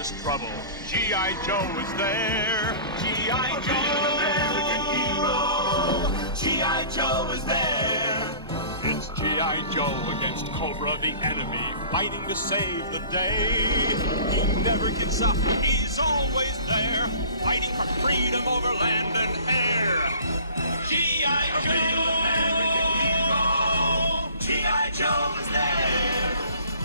there's trouble, G.I. Joe is there. G.I. Joe, American hero. G.I. Joe is there. It's G.I. Joe against Cobra, the enemy, fighting to save the day. He never gives up, he's always there, fighting for freedom over land and air. G.I. Joe, G.I. Joe is there.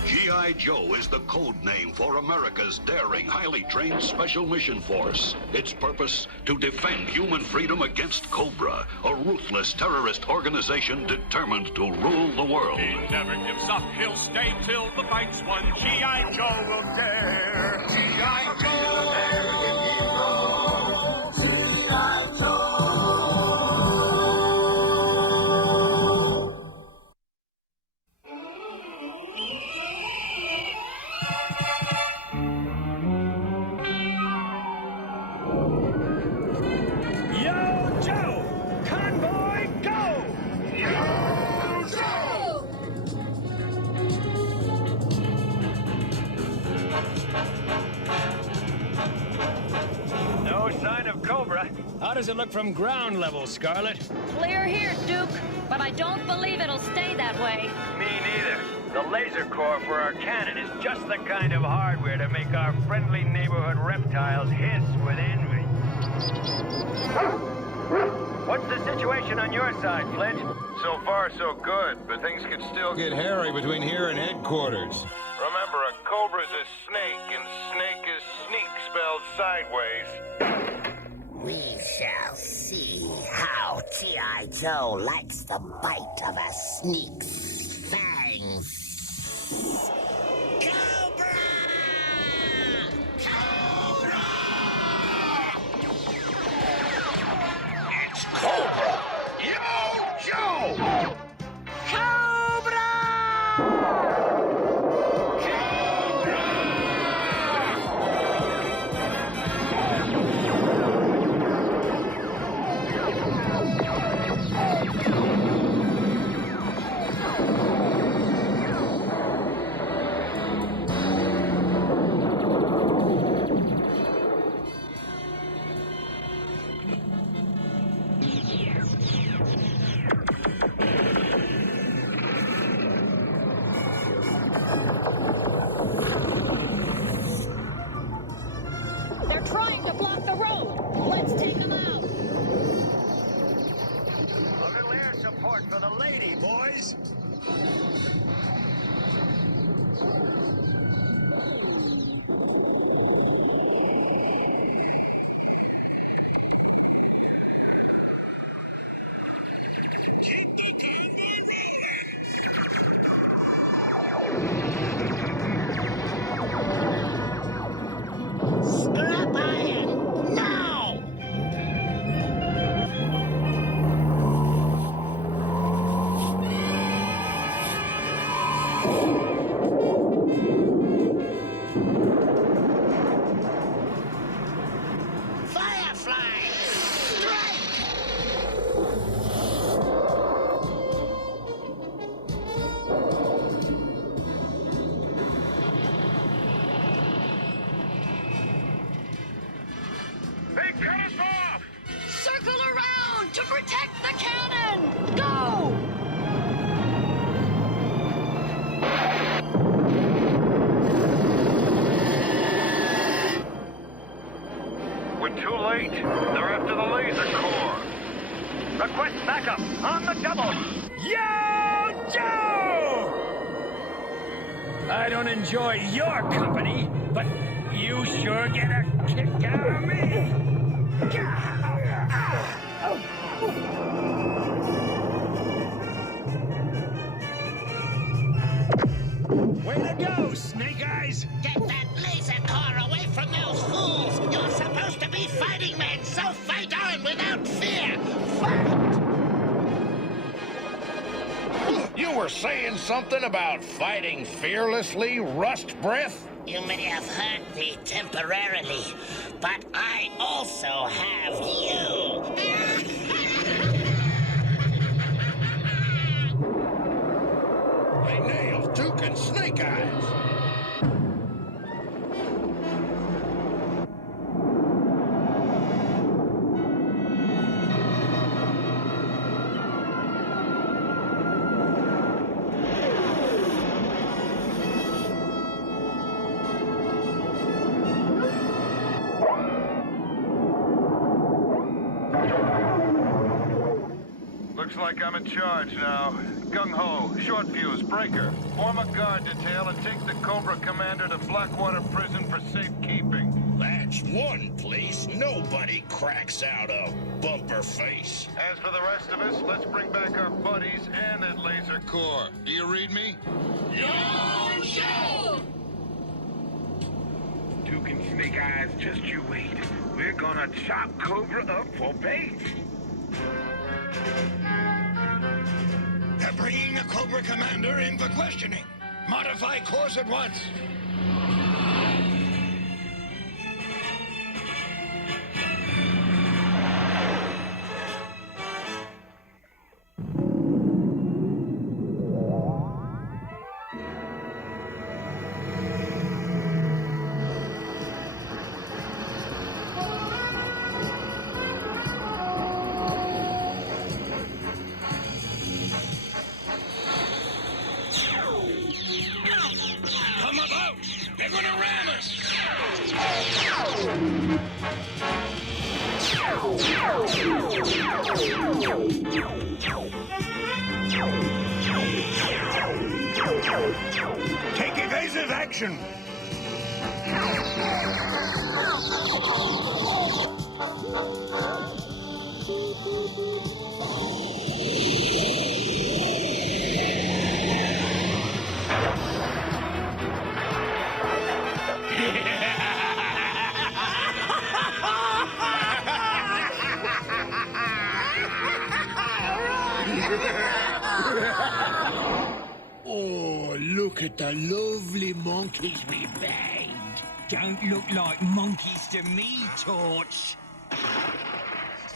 G.I. Joe is the code name for America's daring, highly trained Special Mission Force. Its purpose, to defend human freedom against Cobra, a ruthless terrorist organization determined to rule the world. He never gives up, he'll stay till the fight's won. G.I. Joe will dare. G.I. Joe, American hero. G.I. Joe. Cobra. How does it look from ground level, Scarlet? Clear here, Duke, but I don't believe it'll stay that way. Me neither. The laser core for our cannon is just the kind of hardware to make our friendly neighborhood reptiles hiss with envy. What's the situation on your side, Flint? So far, so good, but things could still get hairy between here and headquarters. Remember, a cobra's a snake, and snake is sneak spelled sideways. We shall see how G.I. Joe likes the bite of a sneak's fangs. Cobra! Cobra! It's Cobra! Yo, Joe! Cobra! They're trying to block the road. Let's take them out. A little air support for the lady, boys. Scrap iron! Now! Firefly! Strike! They cut us off! Circle around to protect the cannon! Go! We're too late. They're after the laser core. Request backup on the double. Yo, Joe! I don't enjoy your company, but you sure get a kick out of me. Way to go, Snake Eyes! Get that laser core away from those fools! You're supposed to be fighting men, so fight on without fear! Fight! You were saying something about fighting fearlessly, Rust Breath? You may have hurt me temporarily, but I also have you! They nailed Duke and Snake Eyes. Looks like I'm in charge now. Gung-ho, short fuse, breaker. Form a guard detail and take the Cobra Commander to Blackwater Prison for safekeeping. That's one place nobody cracks out of, bumper face. As for the rest of us, let's bring back our buddies and that laser core. Do you read me? Yo, Joe! Duke and Snake Eyes, just you wait. We're gonna chop Cobra up for bait. They're bringing the Cobra Commander in for questioning. Modify course at once. Come about! They're gonna ram us! Take evasive action! Oh, look at the lovely monkeys we banged. Don't look like monkeys to me, Torch.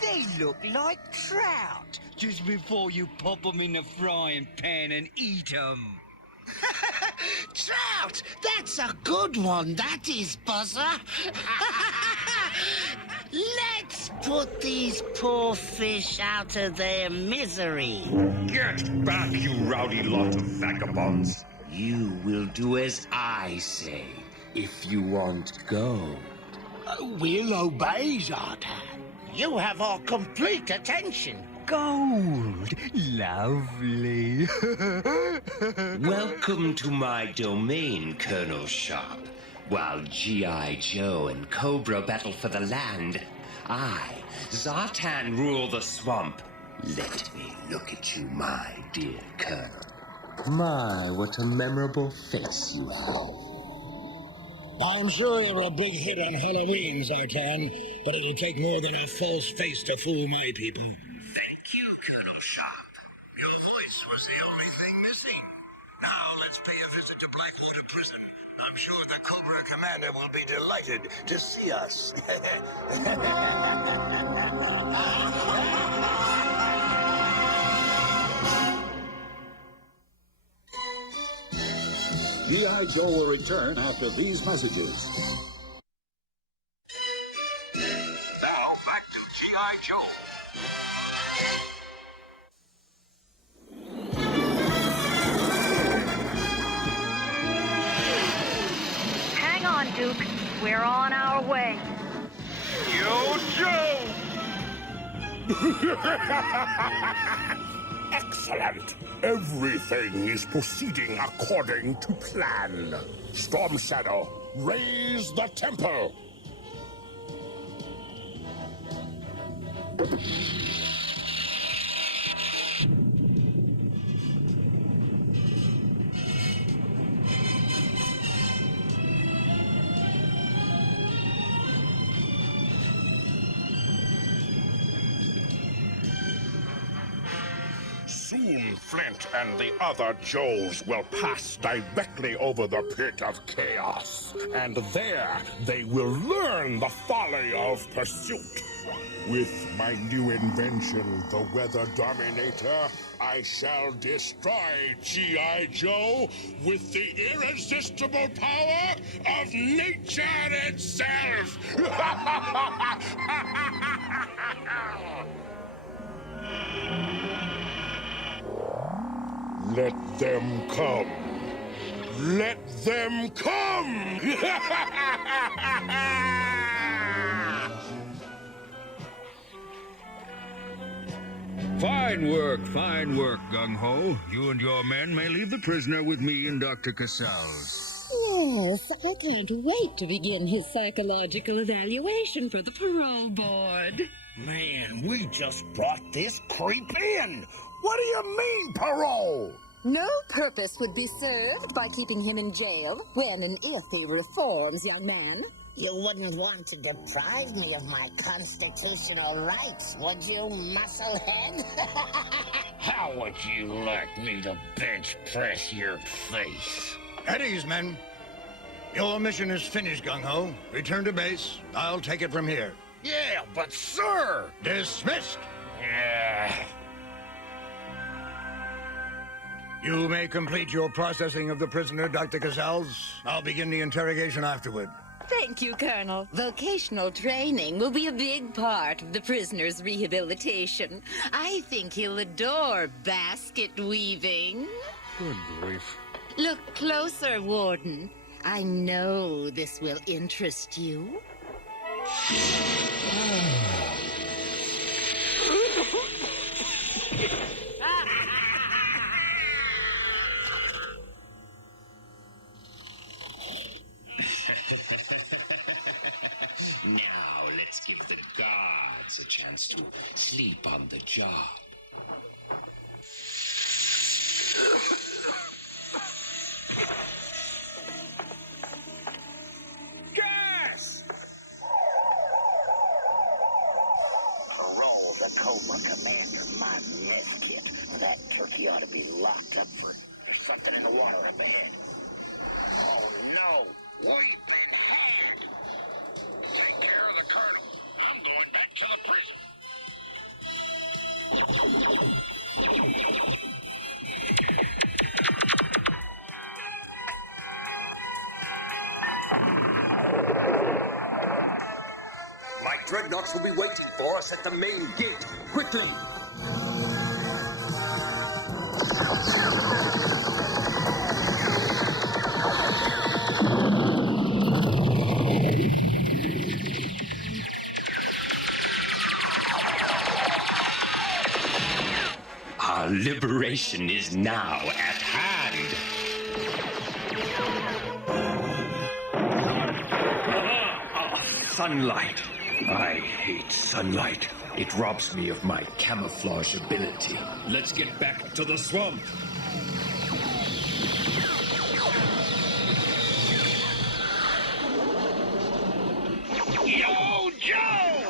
They look like trout, just before you pop them in the frying pan and eat them. Trout! That's a good one, that is, Buzzer. Let's put these poor fish out of their misery. Get back, you rowdy lot of vagabonds! You will do as I say if you want gold. We'll obey, Zartan. You have our complete attention. Gold, lovely. Welcome to my domain, Colonel Sharp. While G.I. Joe and Cobra battle for the land, I, Zartan, rule the swamp. Let me look at you, my dear Colonel. My, what a memorable face you have. I'm sure you're a big hit on Halloween, Zartan, but it'll take more than a false face to fool my people. Thank you, Colonel Sharp. Your voice was the only thing missing. Now let's pay a visit to Blackwater Prison. I'm sure the Cobra Commander will be delighted to see us. G.I. Joe will return after these messages. Now back to G.I. Joe. Hang on, Duke. We're on our way. Yo, Joe! Excellent. Everything is proceeding according to plan. Storm Shadow, raise the tempo. Soon Flint and the other Joes will pass directly over the pit of chaos. And there they will learn the folly of pursuit. With my new invention, the Weather Dominator, I shall destroy G.I. Joe with the irresistible power of nature itself! Let them come. Let them come! Fine work, Gung-Ho. You and your men may leave the prisoner with me and Dr. Casals. Yes, I can't wait to begin his psychological evaluation for the parole board. Man, we just brought this creep in. What do you mean, parole? No purpose would be served by keeping him in jail when and if he reforms, young man. You wouldn't want to deprive me of my constitutional rights, would you, musclehead? How would you like me to bench press your face? At ease, men. Your mission is finished, Gung-Ho. Return to base. I'll take it from here. Yeah, but sir! Dismissed! Yeah. You may complete your processing of the prisoner, Dr. Casals. I'll begin the interrogation afterward. Thank you, Colonel. Vocational training will be a big part of the prisoner's rehabilitation. I think he'll adore basket weaving. Good grief. Look closer, Warden. I know this will interest you. Now let's give the guards a chance to sleep on the job. Gas! Parole the Cobra Commander, my mess kit. That turkey ought to be locked up for something in the water up ahead. Oh no, we've been had. Take care of the colonel. I'm going back to the prison. My dreadnoughts will be waiting for us at the main gate. Quickly! Our liberation is now at hand. Sunlight. I hate sunlight. It robs me of my camouflage ability. Let's get back to the swamp. Yo, Joe!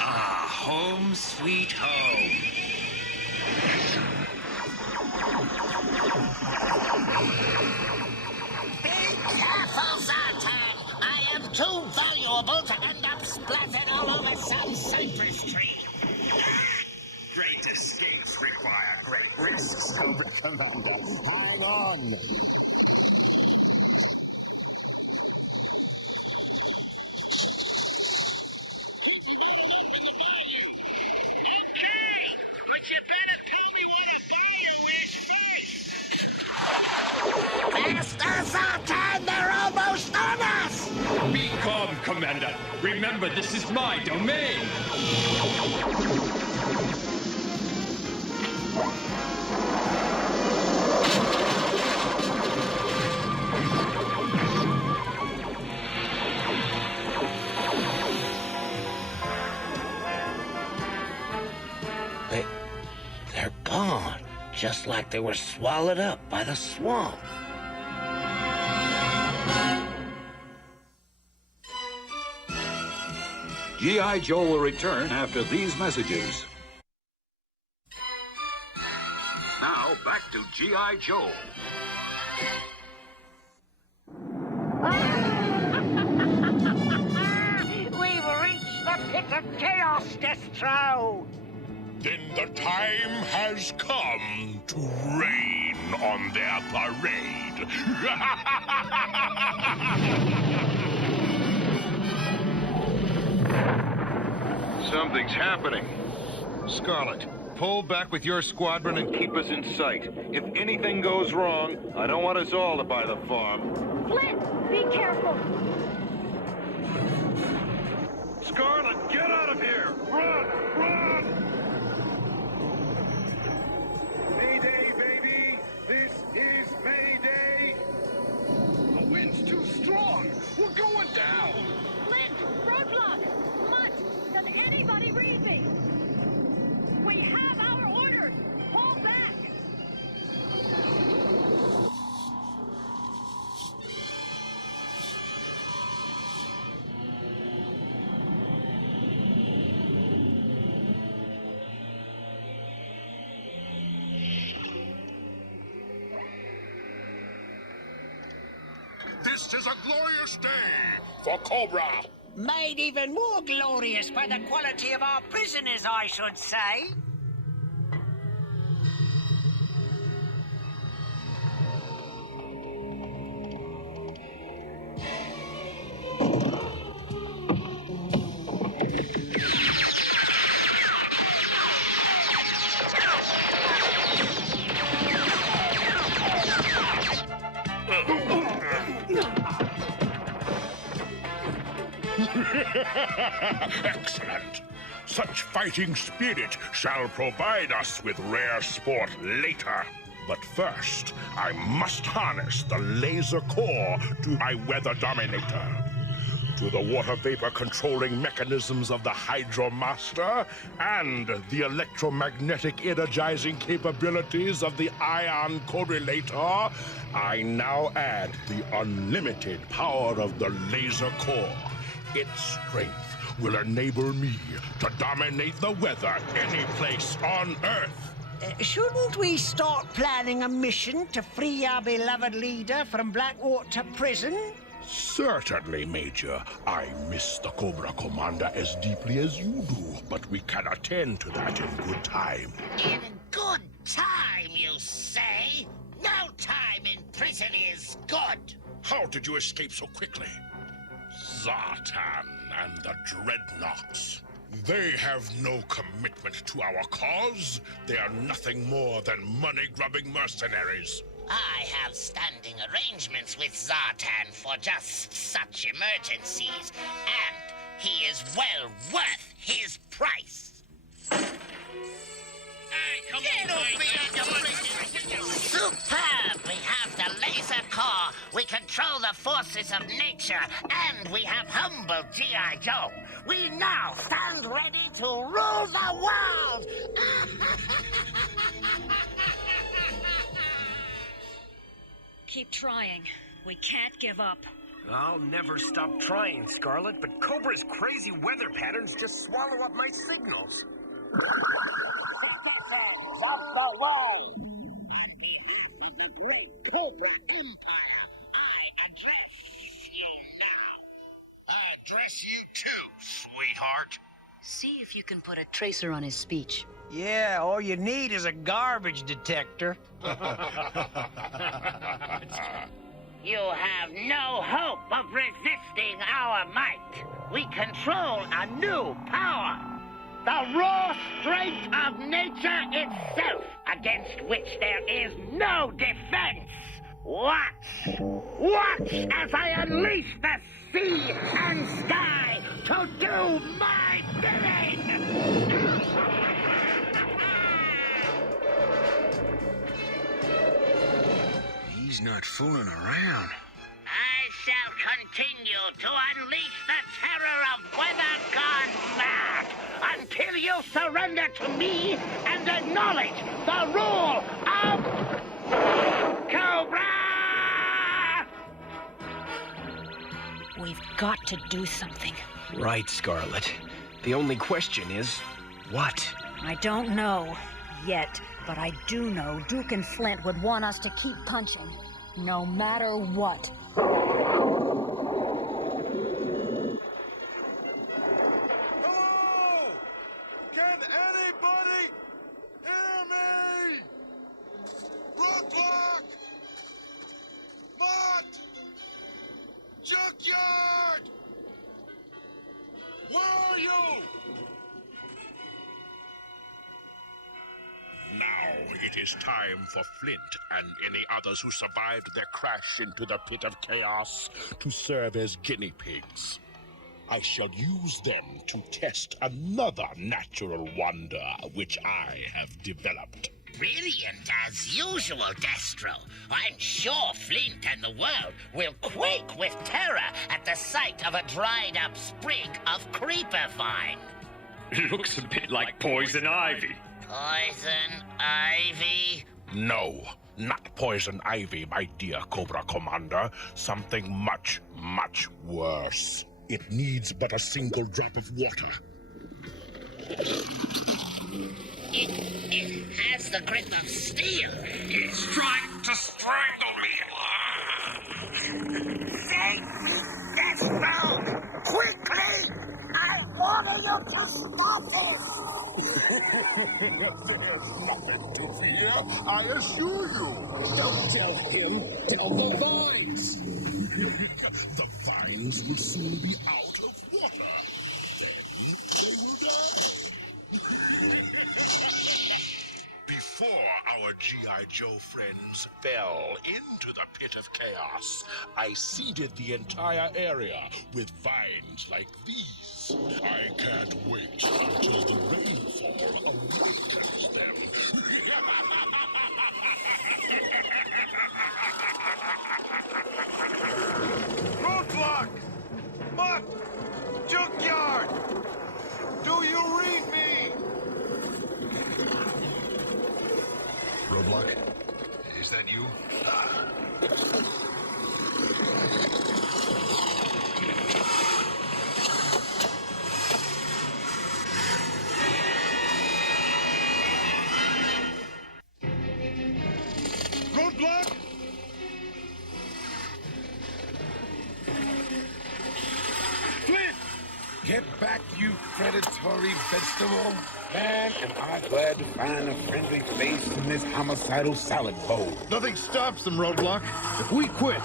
Ah, home sweet home. Careful, Zartan! I am too valuable to end up splattered all over some cypress tree. Great escapes require great risks, Cobra Commander. Hang on. Faster, Zartan! They're almost on us! Be calm, Commander. Remember, this is my domain. They're gone. Just like they were swallowed up by the swamp. G.I. Joe will return after these messages. Now, back to G.I. Joe. We've reached the pit of chaos, Destro! Then the time has come to rain on their parade. Something's happening. Scarlet, pull back with your squadron and keep us in sight. If anything goes wrong, I don't want us all to buy the farm. Flint, be careful. Scarlet, get out of here! freezing! We have our orders! Hold back! This is a glorious day for Cobra. Made even more glorious by the quality of our prisoners, I should say. Excellent. Such fighting spirit shall provide us with rare sport later. But first, I must harness the laser core to my weather dominator, to the water vapor controlling mechanisms of the Hydromaster, and the electromagnetic energizing capabilities of the ion correlator. I now add the unlimited power of the laser core. Its strength will enable me to dominate the weather any place on Earth. Shouldn't we start planning a mission to free our beloved leader from Blackwater Prison? Certainly, Major. I miss the Cobra Commander as deeply as you do, but we can attend to that in good time. In good time, you say? No time in prison is good. How did you escape so quickly? Zartan and the Dreadnoughts. They have no commitment to our cause. They are nothing more than money-grubbing mercenaries. I have standing arrangements with Zartan for just such emergencies, and he is well worth his price. Superb! We have the laser core, we control the forces of nature, and we have humble G.I. Joe. We now stand ready to rule the world! Keep trying. We can't give up. I'll never stop trying, Scarlet, but Cobra's crazy weather patterns just swallow up my signals. Up the way! Great Cobra Empire, I address you now. I address you too, sweetheart. See if you can put a tracer on his speech. Yeah, all you need is a garbage detector. You have no hope of resisting our might. We control a new power. The raw strength of nature itself, against which there is no defense. Watch! Watch as I unleash the sea and sky to do my bidding! He's not fooling around. I shall continue to unleash the terror of weather gone mad until you surrender to me and acknowledge the rule of Cobra! We've got to do something. Right, Scarlet. The only question is, what? I don't know yet, but I do know Duke and Flint would want us to keep punching, no matter what. Hello! Can anybody hear me? Roadblock! Marked! Junkyard! Where are you? Now it is time for Flint and any others who survived their crash into the pit of chaos to serve as guinea pigs. I shall use them to test another natural wonder which I have developed. Brilliant as usual, Destro. I'm sure Flint and the world will quake with terror at the sight of a dried-up sprig of creeper vine. Looks a bit like poison ivy. Poison ivy? No, not poison ivy, my dear Cobra Commander. Something much, much worse. It needs but a single drop of water. It has the grip of steel. It's trying to strangle me. Save me, this rogue! Quickly! I order you to stop this! There's nothing to fear, I assure you. Don't tell him, tell the vines. The vines will soon be out of water. Then they will die. Before our G.I. Joe friends fell into the pit of chaos, I seeded the entire area with vines like these. I can't wait until the rainfall awakens them. Roadblock! Mutt! Junkyard! Do you read me? Roadblock, is that you? Roadblock! Flint! Get back, you predatory vegetable. Man, am I glad to find a friendly face in this homicidal salad bowl. Nothing stops them, Roadblock. If we quit,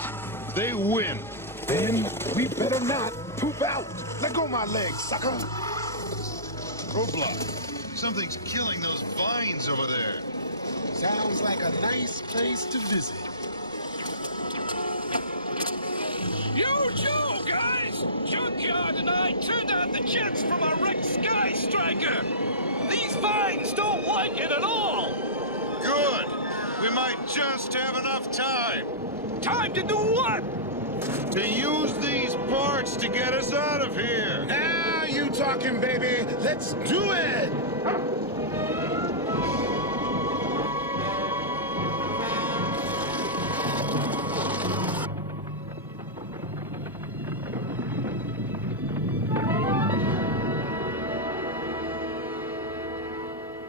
they win. Then we better not poop out. Let go of my legs, sucker. Roadblock, something's killing those vines over there. Sounds like a nice place to visit. Yo, Joe, guys! Junkyard and I turned out the jets from our wrecked Sky Striker. These vines don't like it at all. Good. We might just have enough time. Time to do what? To use these parts to get us out of here. Now you talking, baby. Let's do it.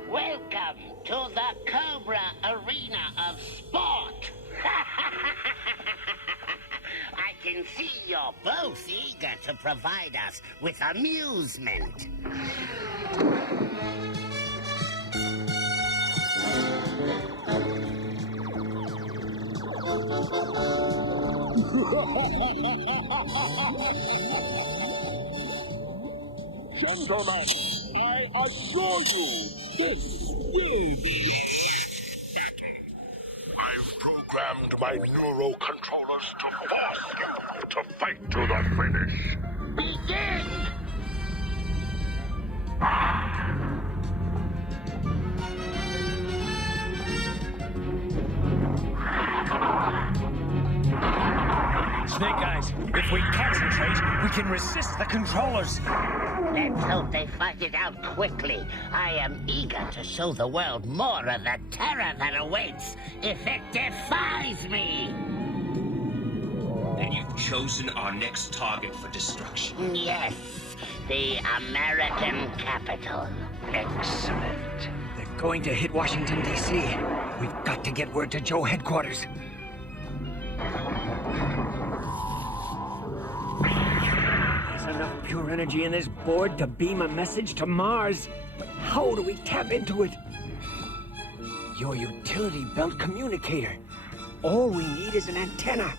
Welcome to the Cobra Arena of Sport! I can see you're both eager to provide us with amusement. Gentlemen, I assure you, this will be your battle. I've programmed my neurocontrollers to force you to fight to the finish. Begin! Snake Eyes, if we concentrate, we can resist the controllers. Let's hope they fight it out quickly. I am eager to show the world more of the terror that awaits if it defies me. And you've chosen our next target for destruction. Yes, the American capital. Excellent. They're going to hit Washington, D.C. We've got to get word to Joe headquarters. There's enough pure energy in this board to beam a message to Mars. But how do we tap into it? Your utility belt communicator. All we need is an antenna.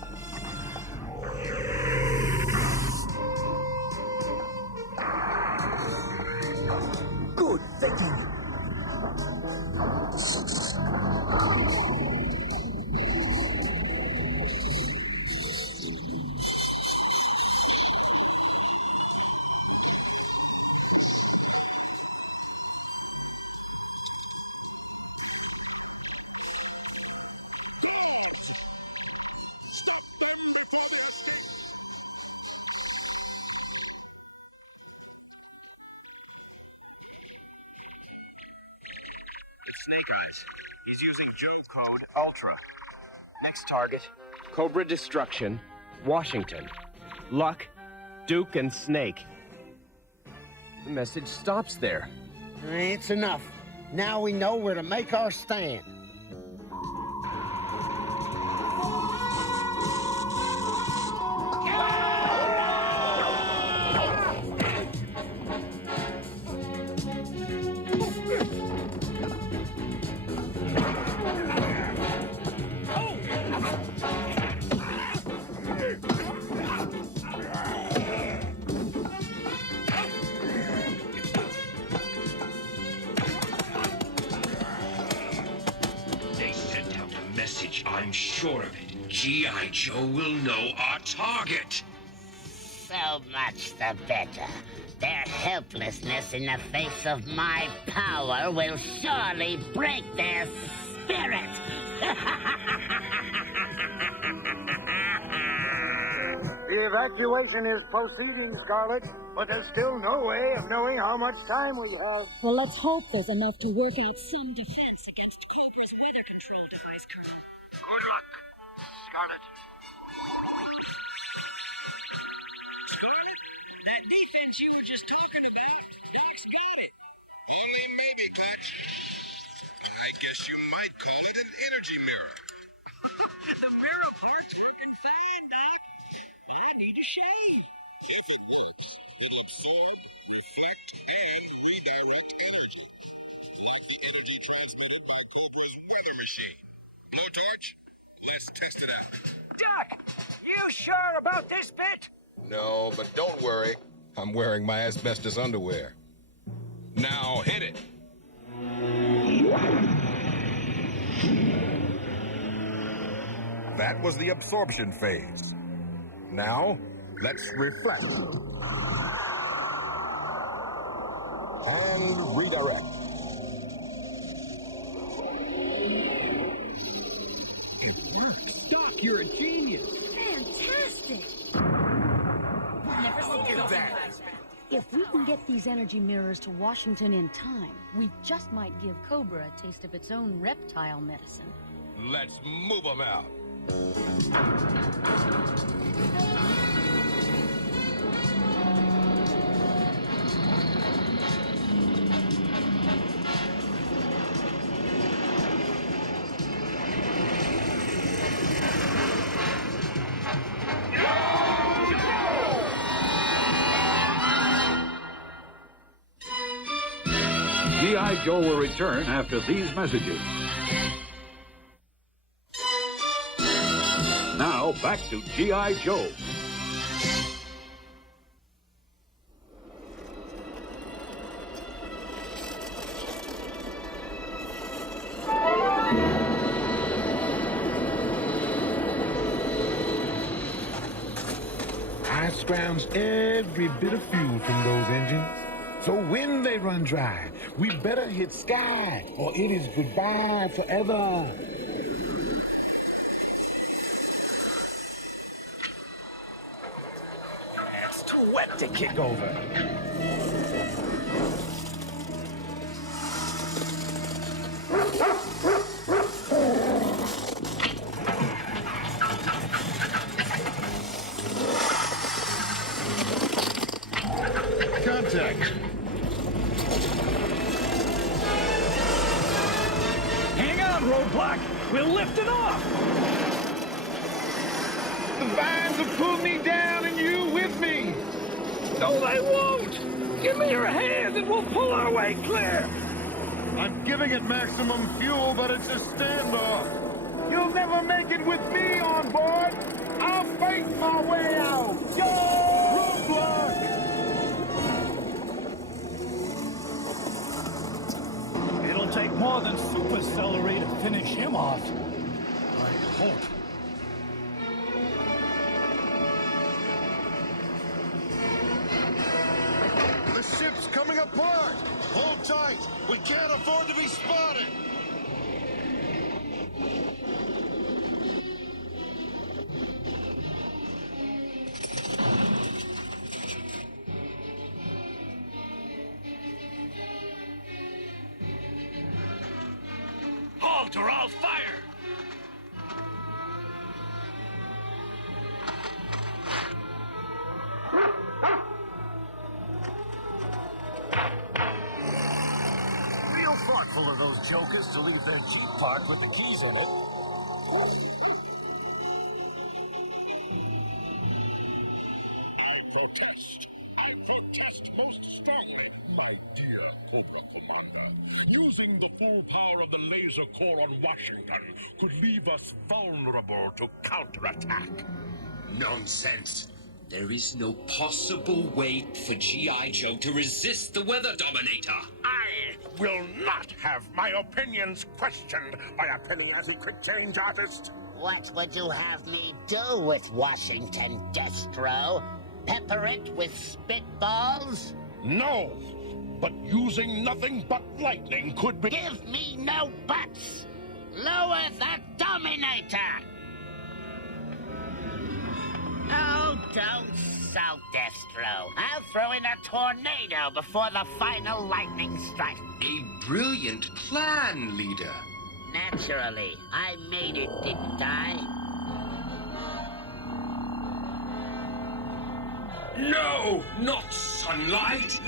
Good thinking. Scarlet. He's using Joe code Ultra. Next target, Cobra Destruction, Washington. Luck, Duke, and Snake. The message stops there. It's enough. Now we know where to make our stand. I'm sure of it. G.I. Joe will know our target. So much the better. Their helplessness in the face of my power will surely break their spirit. The evacuation is proceeding, Scarlet, but there's still no way of knowing how much time we have. Well, let's hope there's enough to work out some defense against Cobra's weather control device, Colonel. Good luck, Scarlet. Scarlet, that defense you were just talking about, Doc's got it. Only maybe, Patch. I guess you might call it an energy mirror. The mirror part's working fine, Doc. But I need a shave. If it works, it'll absorb, reflect, and redirect energy. Like the energy transmitted by Cobra's weather machine. Blowtorch, let's test it out. Doc, you sure about this bit? No, but don't worry. I'm wearing my asbestos underwear. Now hit it. That was the absorption phase. Now, let's reflect. And redirect. It works. Doc, you're a genius. Fantastic! Look at that! If we can get these energy mirrors to Washington in time, we just might give Cobra a taste of its own reptile medicine. Let's move them out. G.I. Joe will return after these messages. Now, back to G.I. Joe. I scrounge every bit of fuel from those engines. So when they run dry, we better hit sky, or it is goodbye forever. It's too wet to kick over. Contact. Hang on, Roadblock. We'll lift it off. The vines have pulled me down and you with me. No, they won't. Give me your hand and we'll pull our way clear. I'm giving it maximum fuel, but it's a standoff. You'll never make it with me on board. I'll fight my way out. Yo! Roadblock! It'll take more than super celery to finish him off. I hope. The ship's coming apart. Hold tight. We can't afford to be spotted. point or I'll fire! Real thoughtful of those jokers to leave their Jeep parked with the keys in it. I protest most strongly, my dear Cobra Commander. Using the full power of the laser core on Washington could leave us vulnerable to counterattack. Nonsense. There is no possible way for G.I. Joe to resist the Weather Dominator. I will not have my opinions questioned by a penny-ante quick-change artist. What would you have me do with Washington, Destro? Pepper it with spitballs? No, but using nothing but lightning could be... Give me no buts! Lower the Dominator! Oh, don't sulk, Destro. I'll throw in a tornado before the final lightning strike. A brilliant plan, leader. Naturally. I made it, didn't I? No, not sunlight.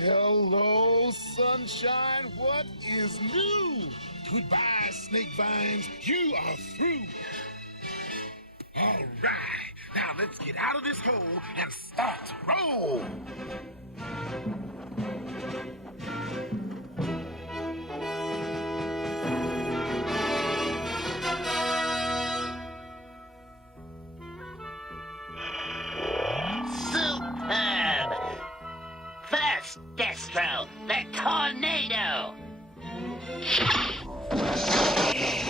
Hello, sunshine. What is new? Goodbye, snake vines. You are through. All right. Now let's get out of this hole and start to roll. Superb! First, Destro, the tornado!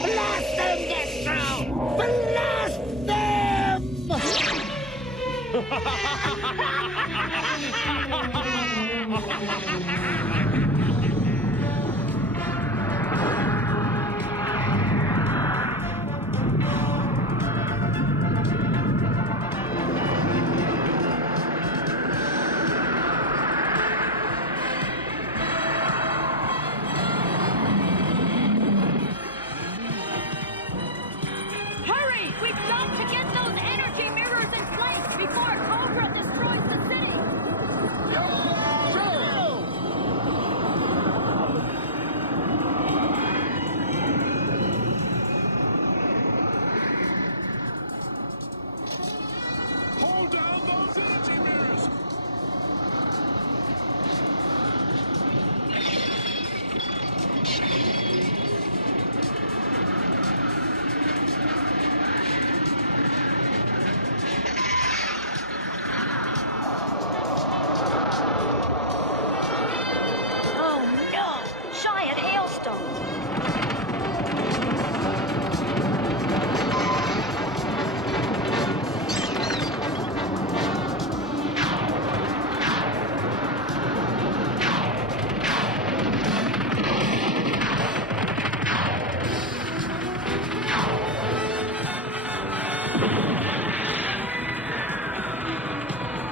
Blast them, Destro! Blast them! Hurry! We've got to get those energy mirrors in place before Cobra destroys the city! Hold down those energy mirrors. Oh no! Giant hailstone!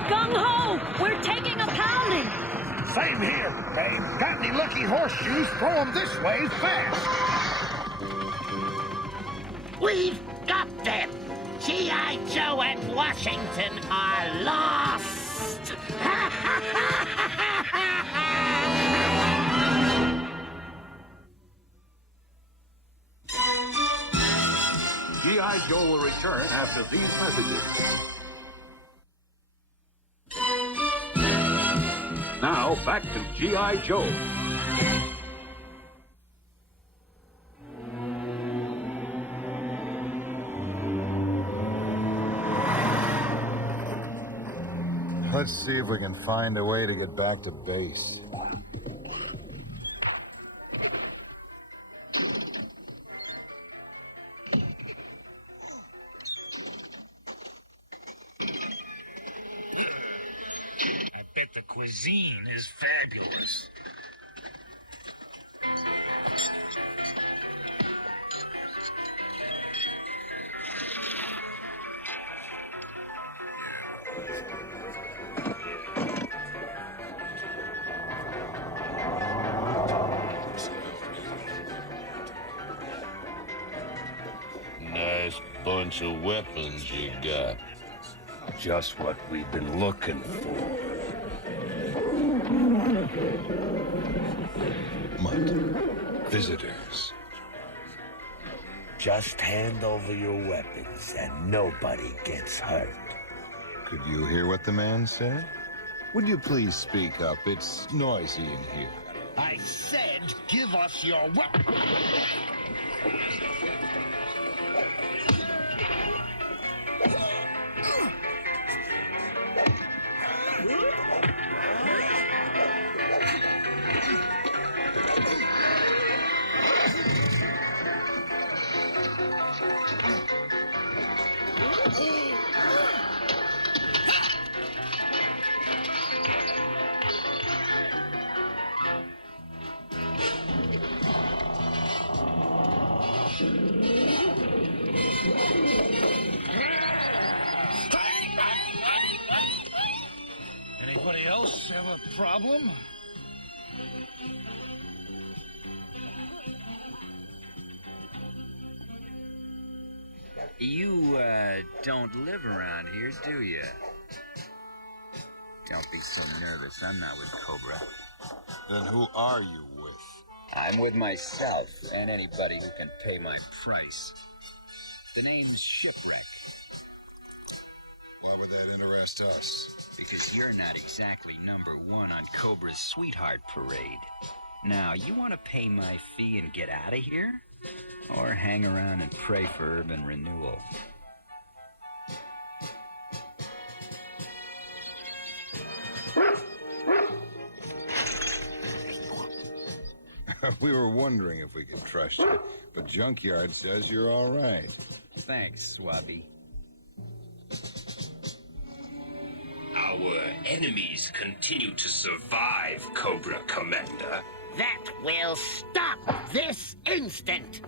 Gung-ho! We're taking a pounding! Same here, babe. Got any lucky horseshoes? Throw them this way fast. We've got them! G.I. Joe and Washington are lost! G.I. Joe will return after these messages. Now, back to G.I. Joe. Let's see if we can find a way to get back to base. cuisine is fabulous. Nice bunch of weapons you got. Just what we've been looking for. Mutt, visitors. Just hand over your weapons and nobody gets hurt. Could you hear what the man said? Would you please speak up? It's noisy in here. I said, give us your weapons. Anybody else have a problem? You, don't live around here, do you? Don't be so nervous. I'm not with Cobra. Then who are you with? I'm with myself and anybody who can pay my price. The name's Shipwreck. Why would that interest us? Because you're not exactly #1 on Cobra's Sweetheart Parade. Now, you want to pay my fee and get out of here? Or hang around and pray for urban renewal? We were wondering if we could trust you, but Junkyard says you're all right. Thanks, Swabby. Our enemies continue to survive, Cobra Commander. That will stop this instant.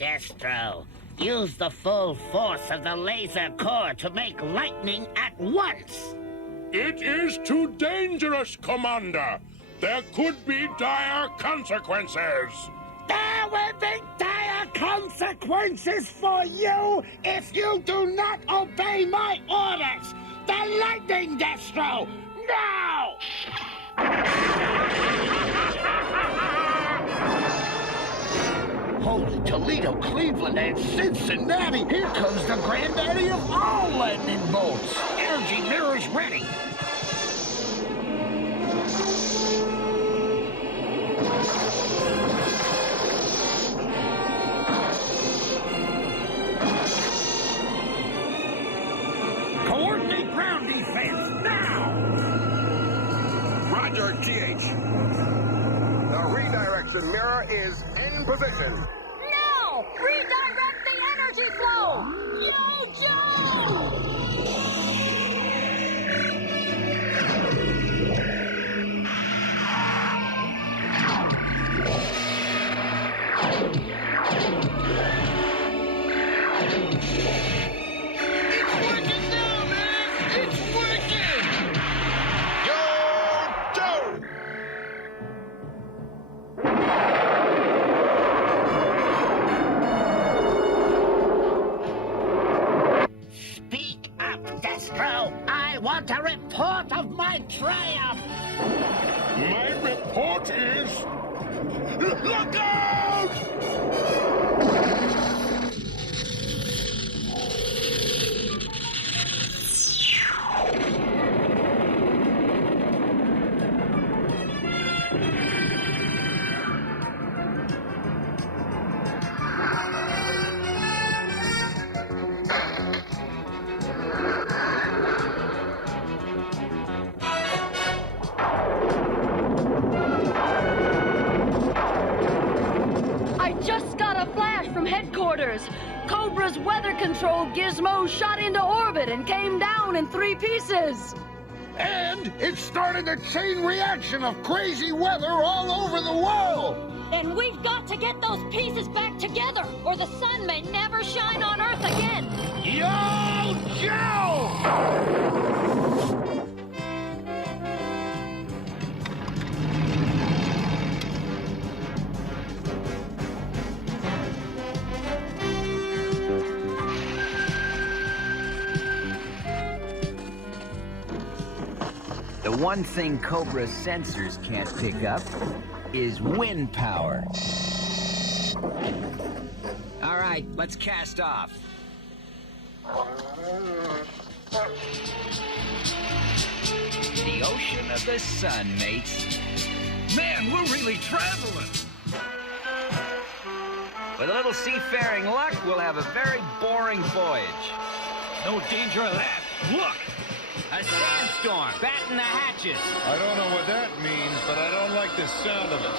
Destro, use the full force of the laser core to make lightning at once. It is too dangerous, Commander. There could be dire consequences. There will be dire consequences for you if you do not obey my orders. The lightning, Destro! Now! Holy Toledo, Cleveland, and Cincinnati! Here comes the granddaddy of all lightning bolts! Energy mirrors ready! Coordinate ground defense, now! Roger, GH. The redirection mirror is in position. Now! Redirect the energy flow! Yo, Joe! I want a report of my triumph! My report is... Look out! Cobra's weather control gizmo shot into orbit and came down in 3 pieces. And it started a chain reaction of crazy weather all over the world! And we've got to get those pieces back together, or the sun may never shine on Earth again! Yo, Joe! The one thing Cobra's sensors can't pick up is wind power. All right, let's cast off. The ocean of the sun, mates. Man, we're really traveling. With a little seafaring luck, we'll have a very boring voyage. No danger of that. Look! A sandstorm! Batten the hatches! I don't know what that means, but I don't like the sound of it.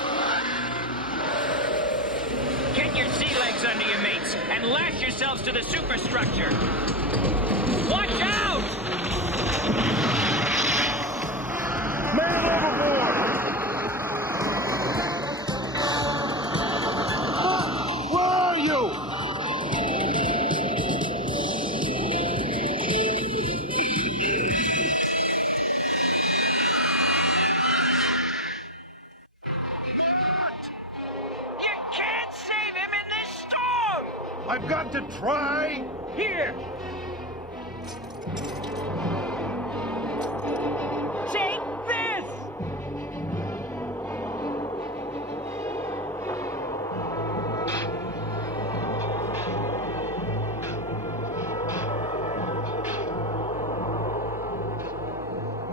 Get your sea legs under you, mates, and lash yourselves to the superstructure. Watch out! Man overboard! Where are you? I've got to try! Here! Take this!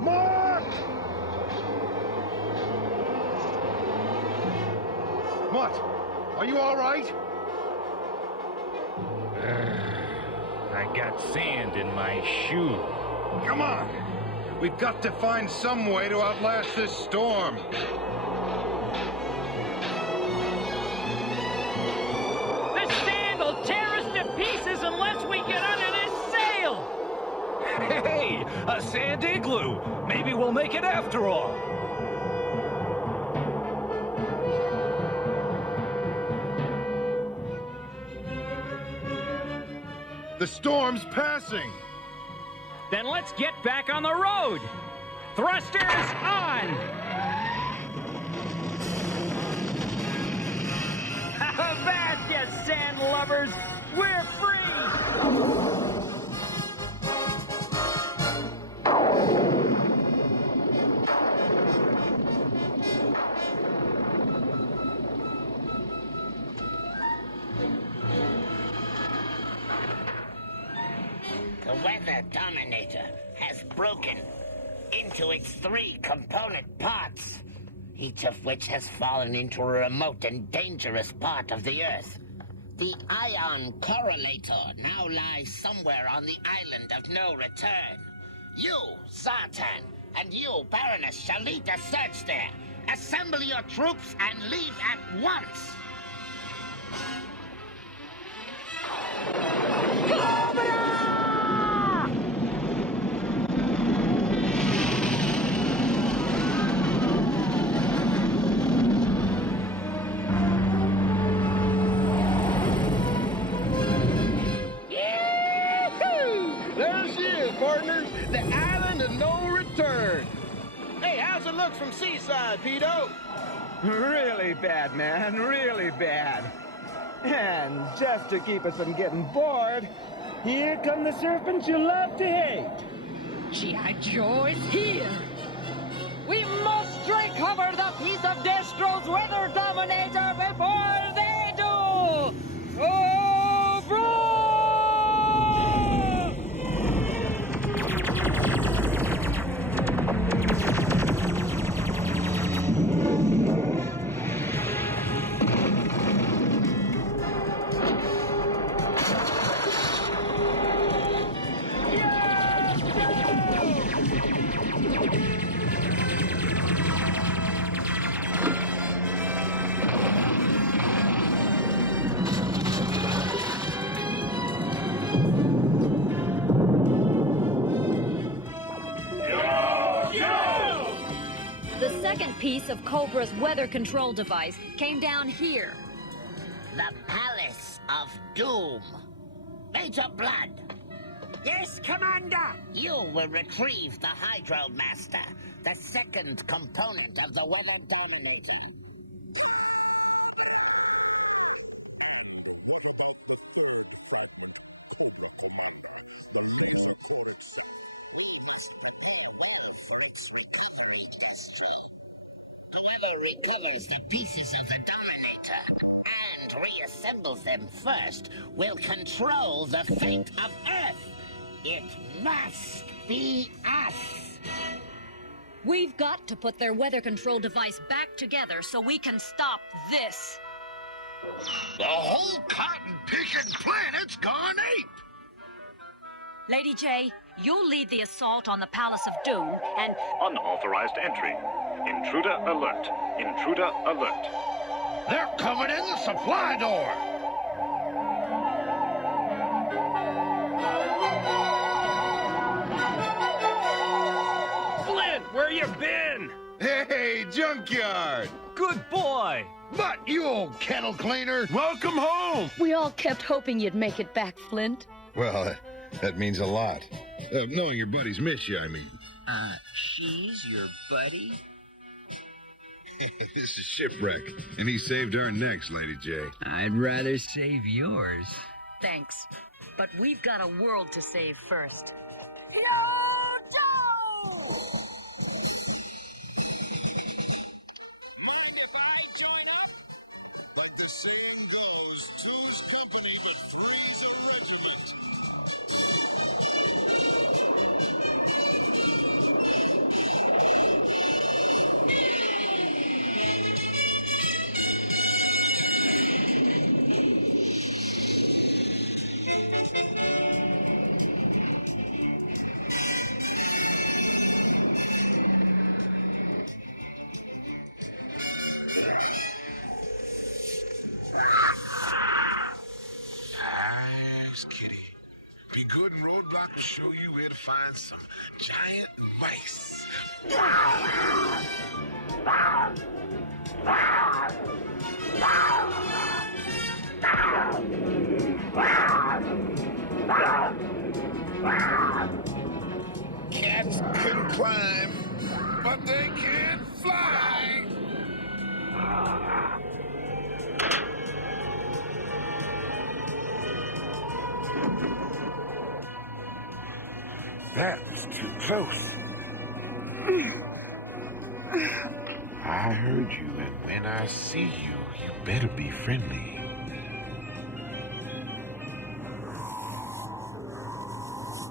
Mark! What? Are you all right? I got sand in my shoe. Come on! We've got to find some way to outlast this storm. The sand will tear us to pieces unless we get under this sail! Hey, a sand igloo! Maybe we'll make it after all! The storm's passing! Then let's get back on the road! Thrusters on! Avast, you sand lovers! We're free! The Weather Dominator has broken into its 3 component parts, each of which has fallen into a remote and dangerous part of the Earth. The ion correlator now lies somewhere on the island of no return. You, Zartan, and you, Baroness, shall lead the search there. Assemble your troops and leave at once. There she is, partners. The island of no return. Hey, how's it look from seaside, Pedo? Really bad, man. Really bad. And just to keep us from getting bored, here come the serpents you love to hate. G.I. Joe is here. We must strike cover the piece of Destro's Weather Dominator before they do! Cobra! piece of Cobra's weather control device came down here. The Palace of Doom. Major Blood. Yes, Commander. You will retrieve the Hydromaster, the second component of the Weather Dominator. Whoever recovers the pieces of the Dominator and reassembles them first will control the fate of Earth. It must be us. We've got to put their weather control device back together so we can stop this. The whole cotton-picking planet's gone ape! Lady J, you'll lead the assault on the Palace of Doom and... Unauthorized entry. Intruder alert. Intruder alert. They're coming in the supply door! Flint, where you been? Hey, junkyard! Good boy. But you old kettle cleaner! Welcome home! We all kept hoping you'd make it back, Flint. Well, that means a lot. Knowing your buddies miss you, I mean. She's your buddy? This is Shipwreck, and he saved our necks, Lady J. I'd rather save yours. Thanks. But we've got a world to save first. Mind if I join up? But the saying goes, two's company but three's a regiment. Nice kitty. Be good and Roadblock will show you where to find some giant mice. Cats can climb, but they can't fly. That's too close. I heard you, and when I see you, you better be friendly.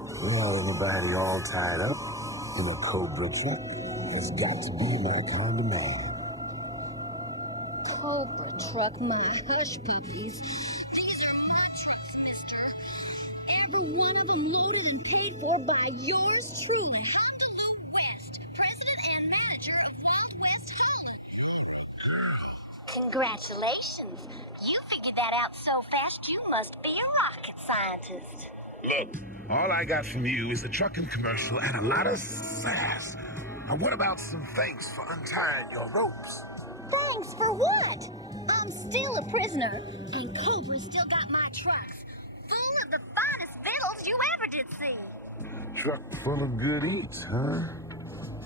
Well, anybody all tied up in a Cobra truck has got to be my kind of man. Cobra truck, my hush puppies. These are my trucks, mister. Every one of them loaded and paid for by yours truly, Honda West, president and manager of Wild West Hollywood. Congratulations. You figured that out so fast you must be a rocket scientist. Look, all I got from you is a trucking commercial and a lot of sass. Now, what about some thanks for untying your ropes? Thanks for what? I'm still a prisoner, and Cobra's still got my trucks, full of the finest victuals you ever did see. Truck full of good eats, huh?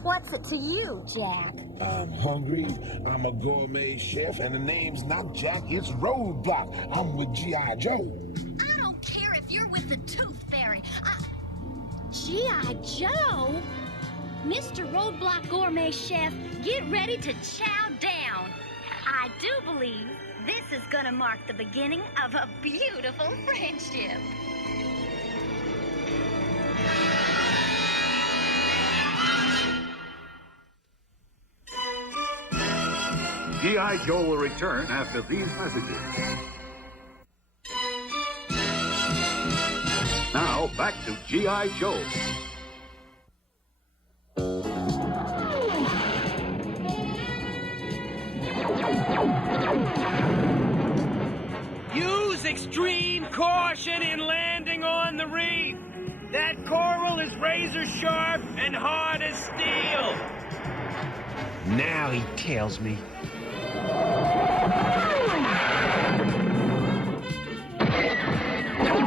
What's it to you, Jack? I'm hungry, I'm a gourmet chef, and the name's not Jack, it's Roadblock. I'm with G.I. Joe. I don't care if you're with the Tooth Fairy. G.I. Joe? Mr. Roadblock Gourmet Chef, get ready to chow down. I do believe this is gonna mark the beginning of a beautiful friendship. G.I. Joe will return after these messages. Now, back to G.I. Joe. Use extreme caution in landing on the reef. That coral is razor sharp and hard as steel. Now he tells me.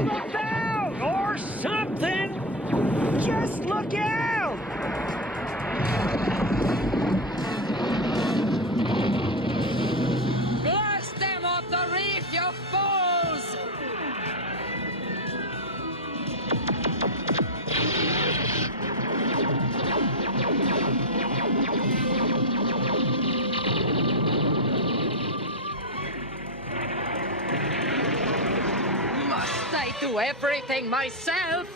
Look out or something! Just look out! Blast them off the reef, you fools! Must I do everything myself?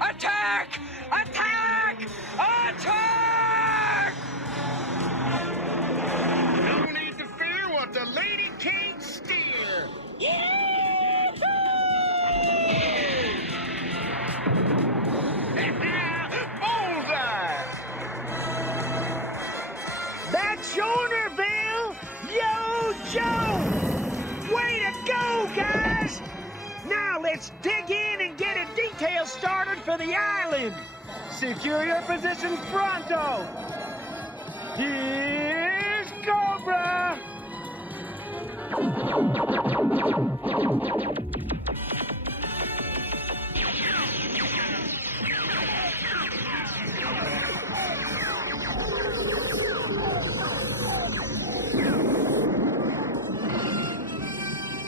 Attack! Attack! Attack! No need to fear what the lady can't steer. Bullseye! That's Bill! Yo, Joe! Way to go, guys! Now let's dig in and get a detail started for the island. Secure your positions pronto! Here's Cobra!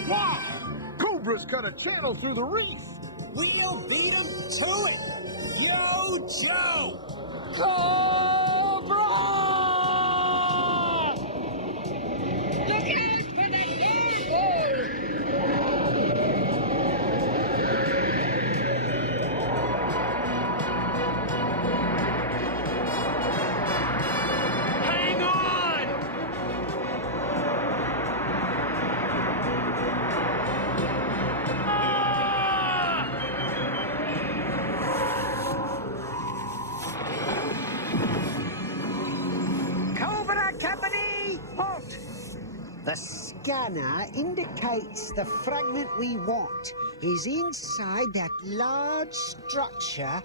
Wow! Cobra's cut a channel through the reef. We'll beat him to it! Yo, Joe! Cobra! Look out for the devil! Hang on! Cobra Company, halt! The scanner indicates the fragment we want is inside that large structure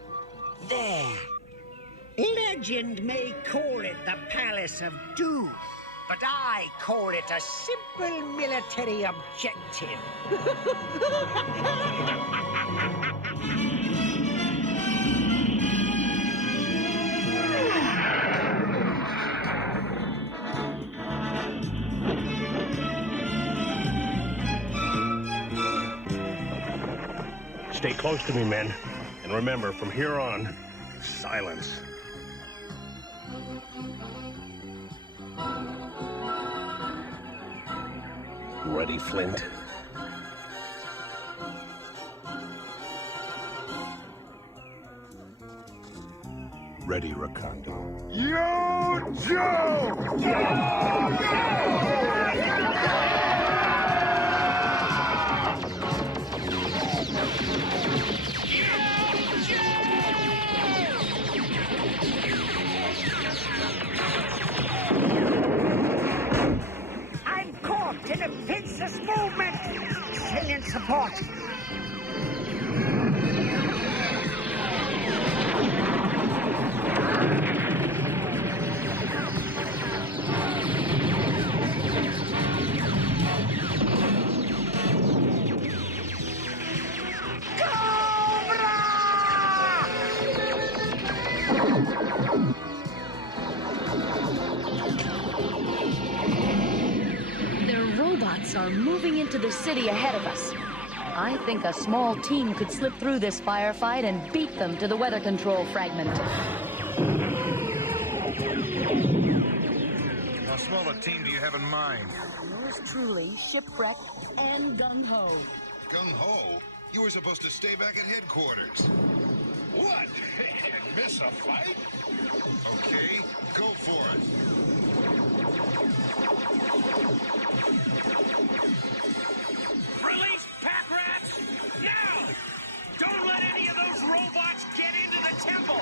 there. Legend may call it the Palace of Doom, but I call it a simple military objective. Stay close to me, men. And remember, from here on, silence. Ready, Flint? Ready, Rakondo. Yo, Joe! I'm caught in a pincer's movement! Send in support! Their robots are moving into the city ahead of us. I think a small team could slip through this firefight and beat them to the weather control fragment. How small a team do you have in mind? Yours truly, shipwrecked and gung-ho. Gung-ho? You were supposed to stay back at headquarters. What? Miss a fight? Okay, go for it. Release pack rats! Now! Don't let any of those robots get into the temple!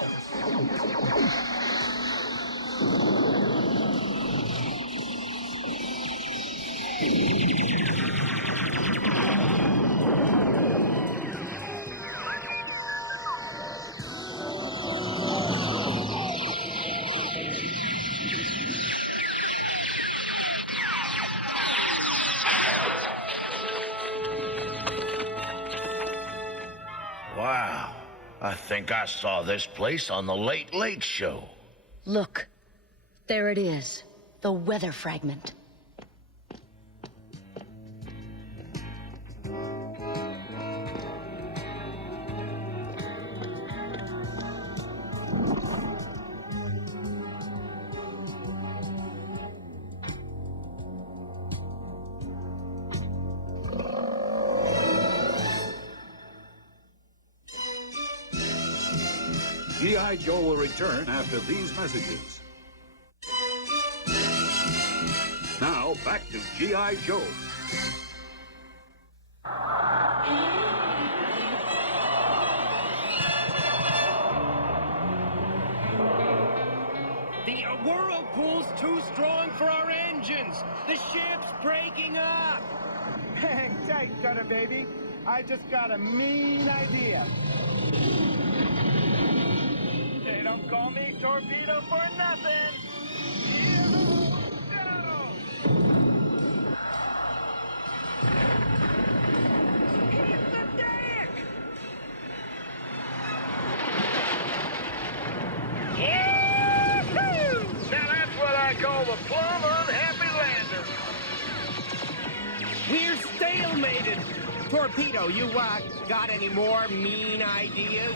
I think I saw this place on the Late Late Show. Look, there it is. The weather fragment. G.I. Joe will return after these messages. Now, back to G.I. Joe. The whirlpool's too strong for our engines. The ship's breaking up. Hang tight, Cutter Baby. I just got a mean idea. They don't call me Torpedo for nothing. Hit the deck! Yahoo! Now that's what I call the plumb unhappy lander. We're stalemated. Torpedo, you got any more mean ideas?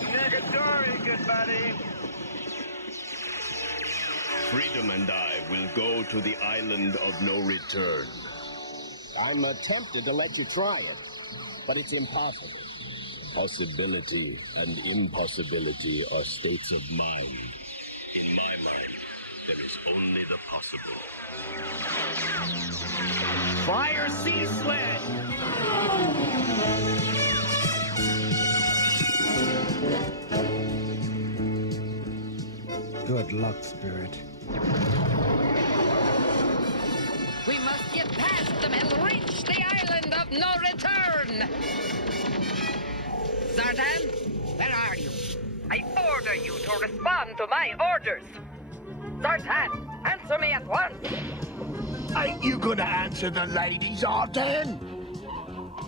Negatory, good buddy. Freedom and I will go to the island of no return. I'm tempted to let you try it, but it's impossible. Possibility and impossibility are states of mind. In my mind, there is only the possible. Fire sea sled! Good luck, Spirit. We must get past them and reach the island of no return. Zartan, where are you? I order you to respond to my orders. Zartan, answer me at once. Ain't you gonna answer the ladies, Arden?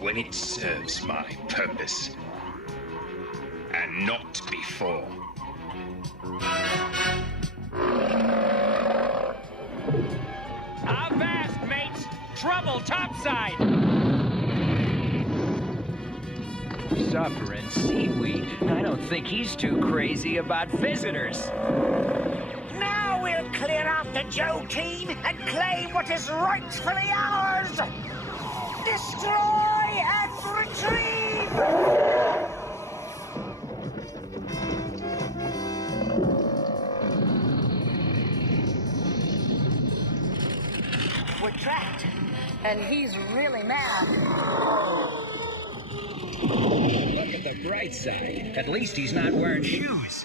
When it serves my purpose, and not before. Avast, mates! Trouble topside! Suffering seaweed. I don't think he's too crazy about visitors. Now we'll clear out the Joe team and claim what is rightfully ours! Destroy and retrieve! We're trapped, and he's really mad. Look at the bright side. At least he's not wearing shoes.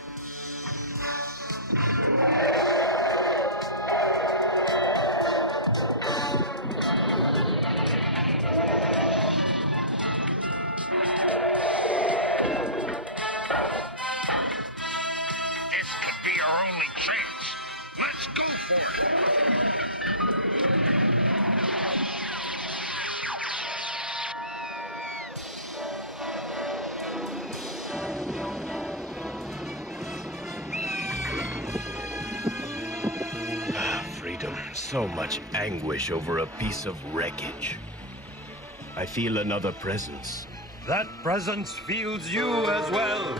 This could be our only chance. Let's go for it. Freedom. So much anguish over a piece of wreckage. I feel another presence. That presence feels you as well.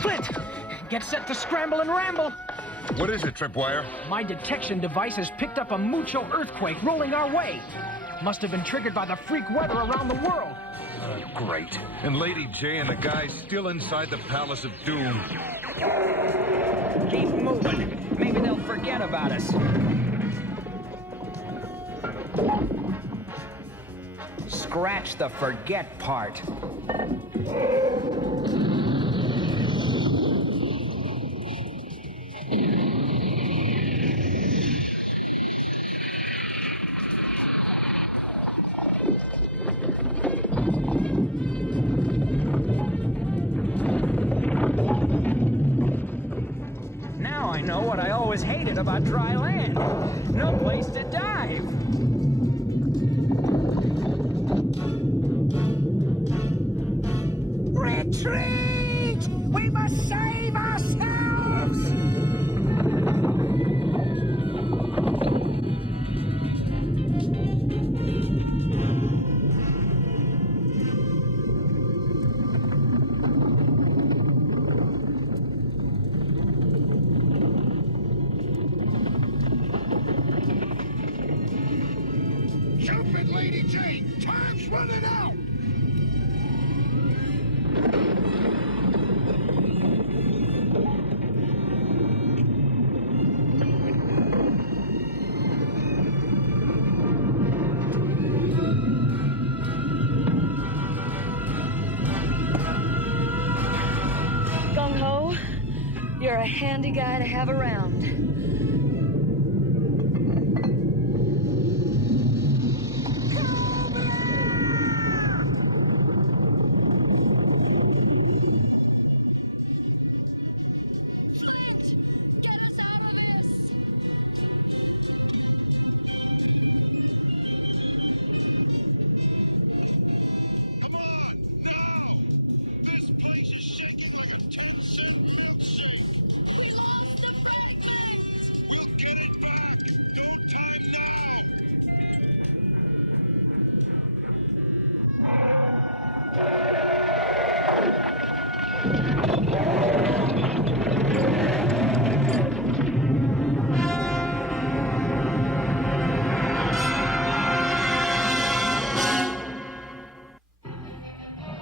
Flint! Get set to scramble and ramble! What is it, Tripwire? My detection device has picked up a mucho earthquake rolling our way. Must have been triggered by the freak weather around the world. Great. And Lady J and the guys still inside the Palace of Doom. Keep moving. Maybe they'll forget about us. Scratch the forget part. always hated about dry land. No place to dive. Retreat! We must save ourselves! Stupid Lady Jane! Time's running out! Gung-ho, you're a handy guy to have around.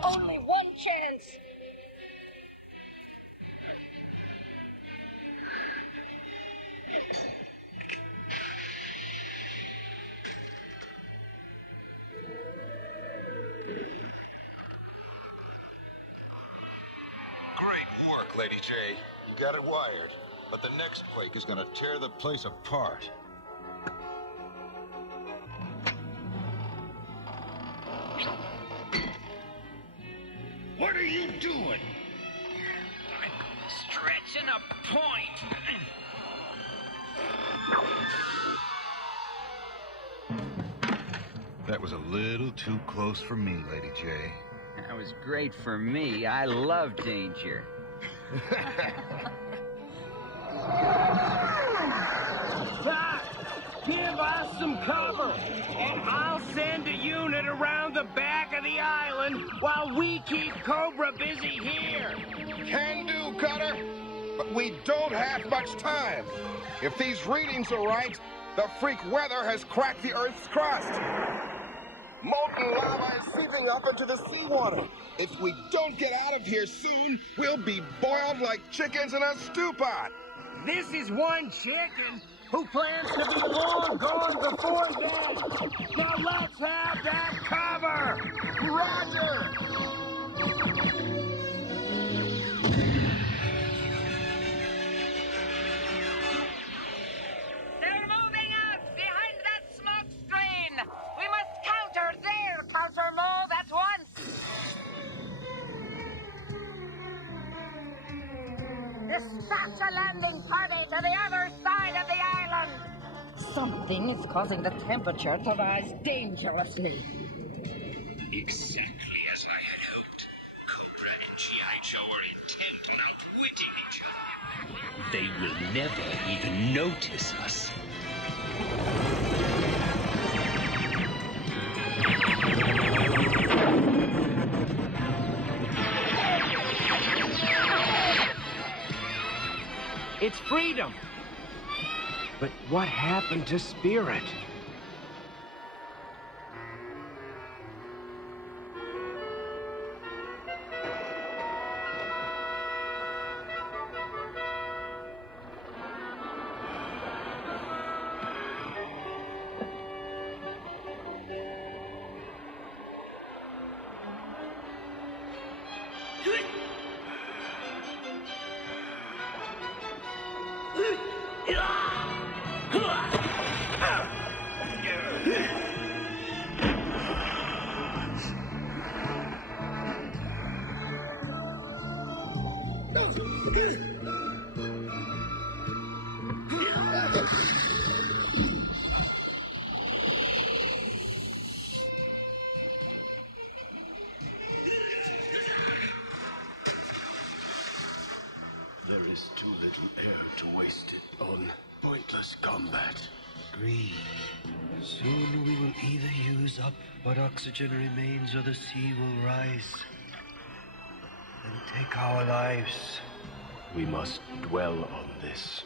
Only one chance. Great work, Lady J. You got it wired. But the next quake is gonna tear the place apart. What are you doing? Stretching a point. That was a little too close for me, Lady J. That was great for me. I love danger. Give us some cover, and I'll send a unit around the back of the island while we keep Cobra busy here. Can do, Cutter. But we don't have much time. If these readings are right, the freak weather has cracked the Earth's crust. Molten lava is seeping up into the seawater. If we don't get out of here soon, we'll be boiled like chickens in a stew pot. This is one chicken who plans to be long gone before then. Now let's have that cover! Roger! They're moving out behind that smoke screen. We must counter their counter move at once. Dispatch a landing party to the other side of the island. Something is causing the temperature to rise dangerously. Exactly as I had hoped. Cobra and G.I. Joe are intent on outwitting each other. They will never even notice us. It's freedom. But what happened to Spirit? There is too little air to waste it on pointless combat. Agreed. Soon we will either use up what oxygen remains or the sea will rise and take our lives. We must dwell on this.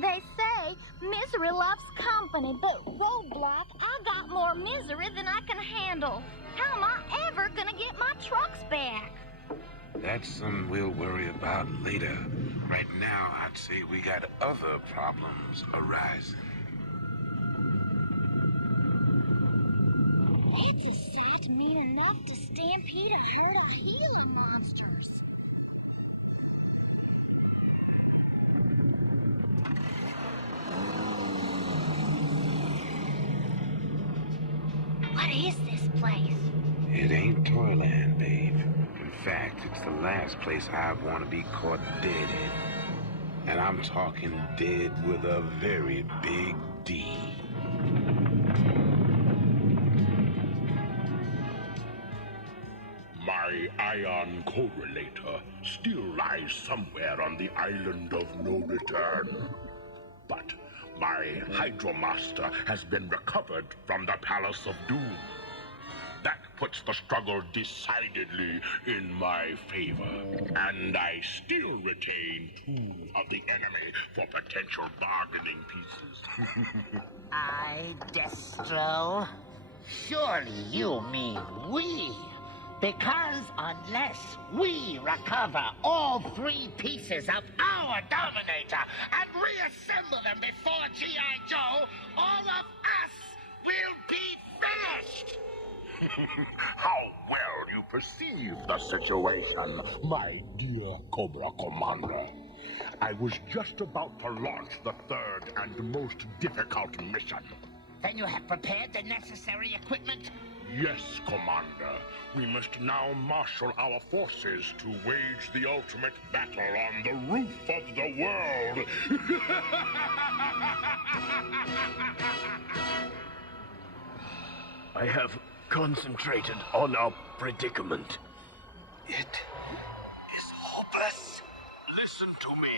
They say misery loves company, but Roadblock, I got more misery than I can handle. How am I ever gonna get my trucks back? That's something we'll worry about later. Right now, I'd say we got other problems arising. That's a sight mean enough to stampede a herd of Gila monsters. What is this place? It ain't Toyland, babe. In fact, it's the last place I'd want to be caught dead in. And I'm talking dead with a very big D. My ion correlator still lies somewhere on the island of no return. But my Hydromaster has been recovered from the Palace of Doom. That puts the struggle decidedly in my favor. And I still retain 2 of the enemy for potential bargaining pieces. I, Destro? Surely you mean we. Because unless we recover all 3 pieces of our Dominator and reassemble them before G.I. Joe, all of us will be finished! How well you perceive the situation, my dear Cobra Commander. I was just about to launch the 3rd and most difficult mission. Then you have prepared the necessary equipment? Yes, Commander. We must now marshal our forces to wage the ultimate battle on the roof of the world. I have concentrated on our predicament. It is hopeless. Listen to me.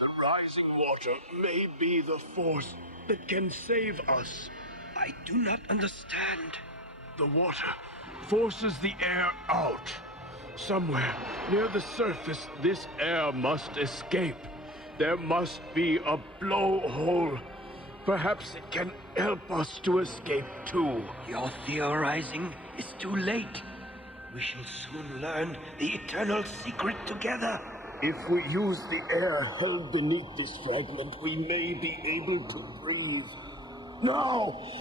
The rising water may be the force that can save us. I do not understand. The water forces the air out. Somewhere near the surface, this air must escape. There must be a blowhole. Perhaps it can help us to escape too. Your theorizing is too late. We shall soon learn the eternal secret together. If we use the air held beneath this fragment, we may be able to breathe. Now!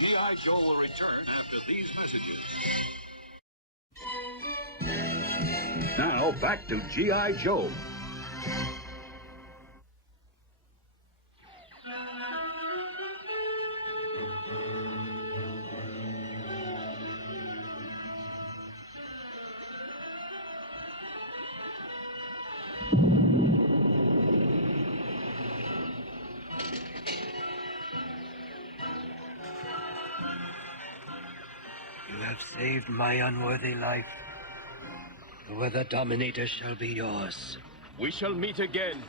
G.I. Joe will return after these messages. Now back to G.I. Joe. You have saved my unworthy life. The Weather Dominator shall be yours. We shall meet again.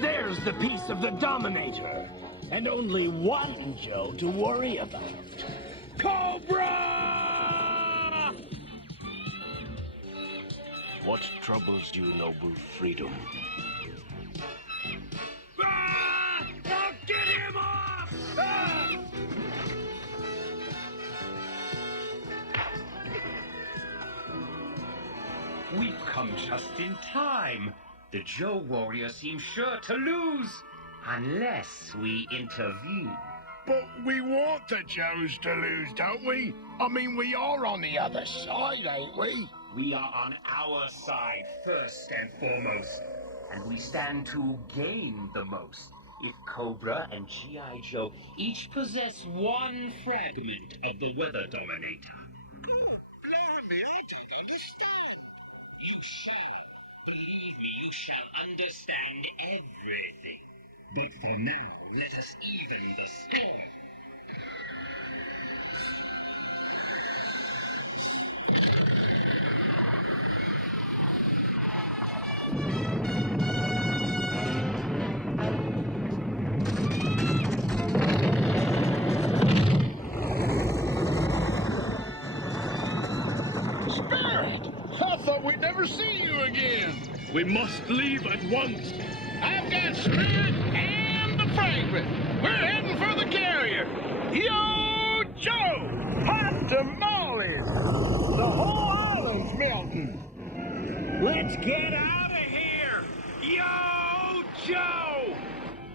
There's the piece of the Dominator. And only one Joe to worry about. Cobra! What troubles you, noble freedom? Ah! I'll get him off! Ah! come just in time. The Joe warrior seems sure to lose, unless we intervene. But we want the Joes to lose, don't we? I mean, we are on the other side, ain't we? We are on our side first and foremost, and we stand to gain the most if Cobra and G.I. Joe each possess one fragment of the Weather Dominator. Blimey, I don't understand. You shall. Believe me, you shall understand everything. But for now, let us even the score. Spirit! I thought we'd never see you again. We must leave at once. I've got Spirit and the fragment. We're heading for the carrier. Yo, Joe! Hot tamales! The whole island's melting. Let's get out of here! Yo, Joe!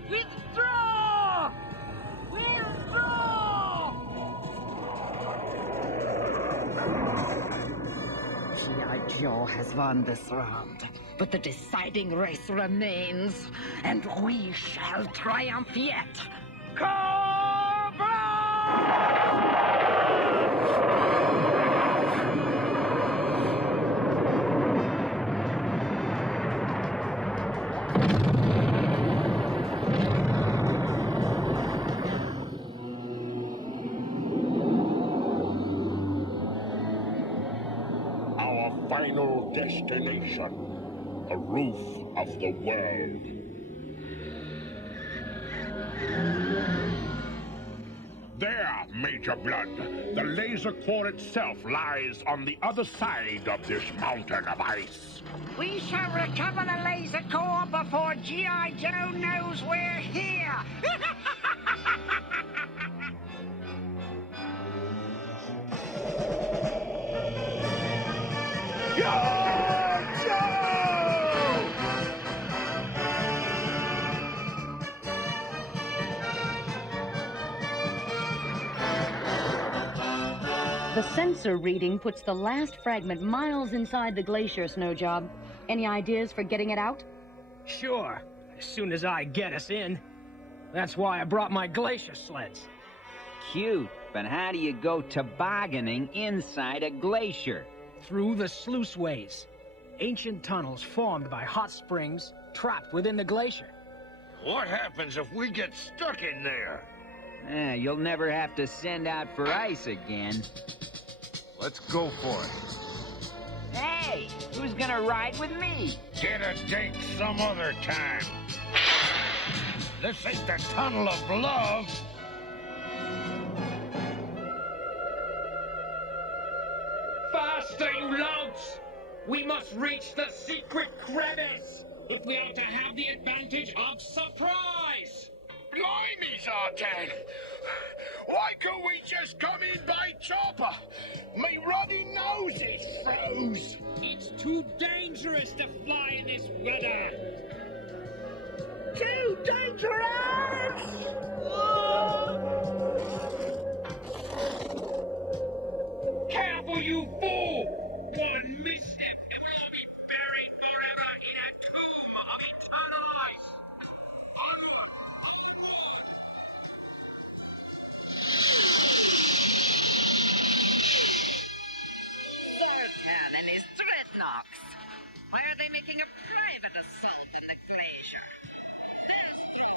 Withdraw! Withdraw! G.I. Joe has won this round, but the deciding race remains, and we shall triumph yet. Cobra! Our final destination, the roof of the world. There, Major Blood. The laser core itself lies on the other side of this mountain of ice. We shall recover the laser core before G.I. Joe knows we're here. The sensor reading puts the last fragment miles inside the glacier, Snowjob. Any ideas for getting it out? Sure, as soon as I get us in. That's why I brought my glacier sleds. Cute, but how do you go tobogganing inside a glacier? Through the sluiceways. Ancient tunnels formed by hot springs trapped within the glacier. What happens if we get stuck in there? You'll never have to send out for ice again. Let's go for it. Hey, who's gonna ride with me? Get a date some other time. This ain't the tunnel of love. Faster, you louts! We must reach the secret crevice if we are to have the advantage of surprise! Blimey, Zartan! Why couldn't we just come in by chopper? Me ruddy nose is froze. It's too dangerous to fly in this weather. Too dangerous! Careful, you fool! One misstep and we'll be buried forever in a tomb of eternal ice! Sultan and his dreadnoughts. Why are they making a private assault in the glacier? There's Jim.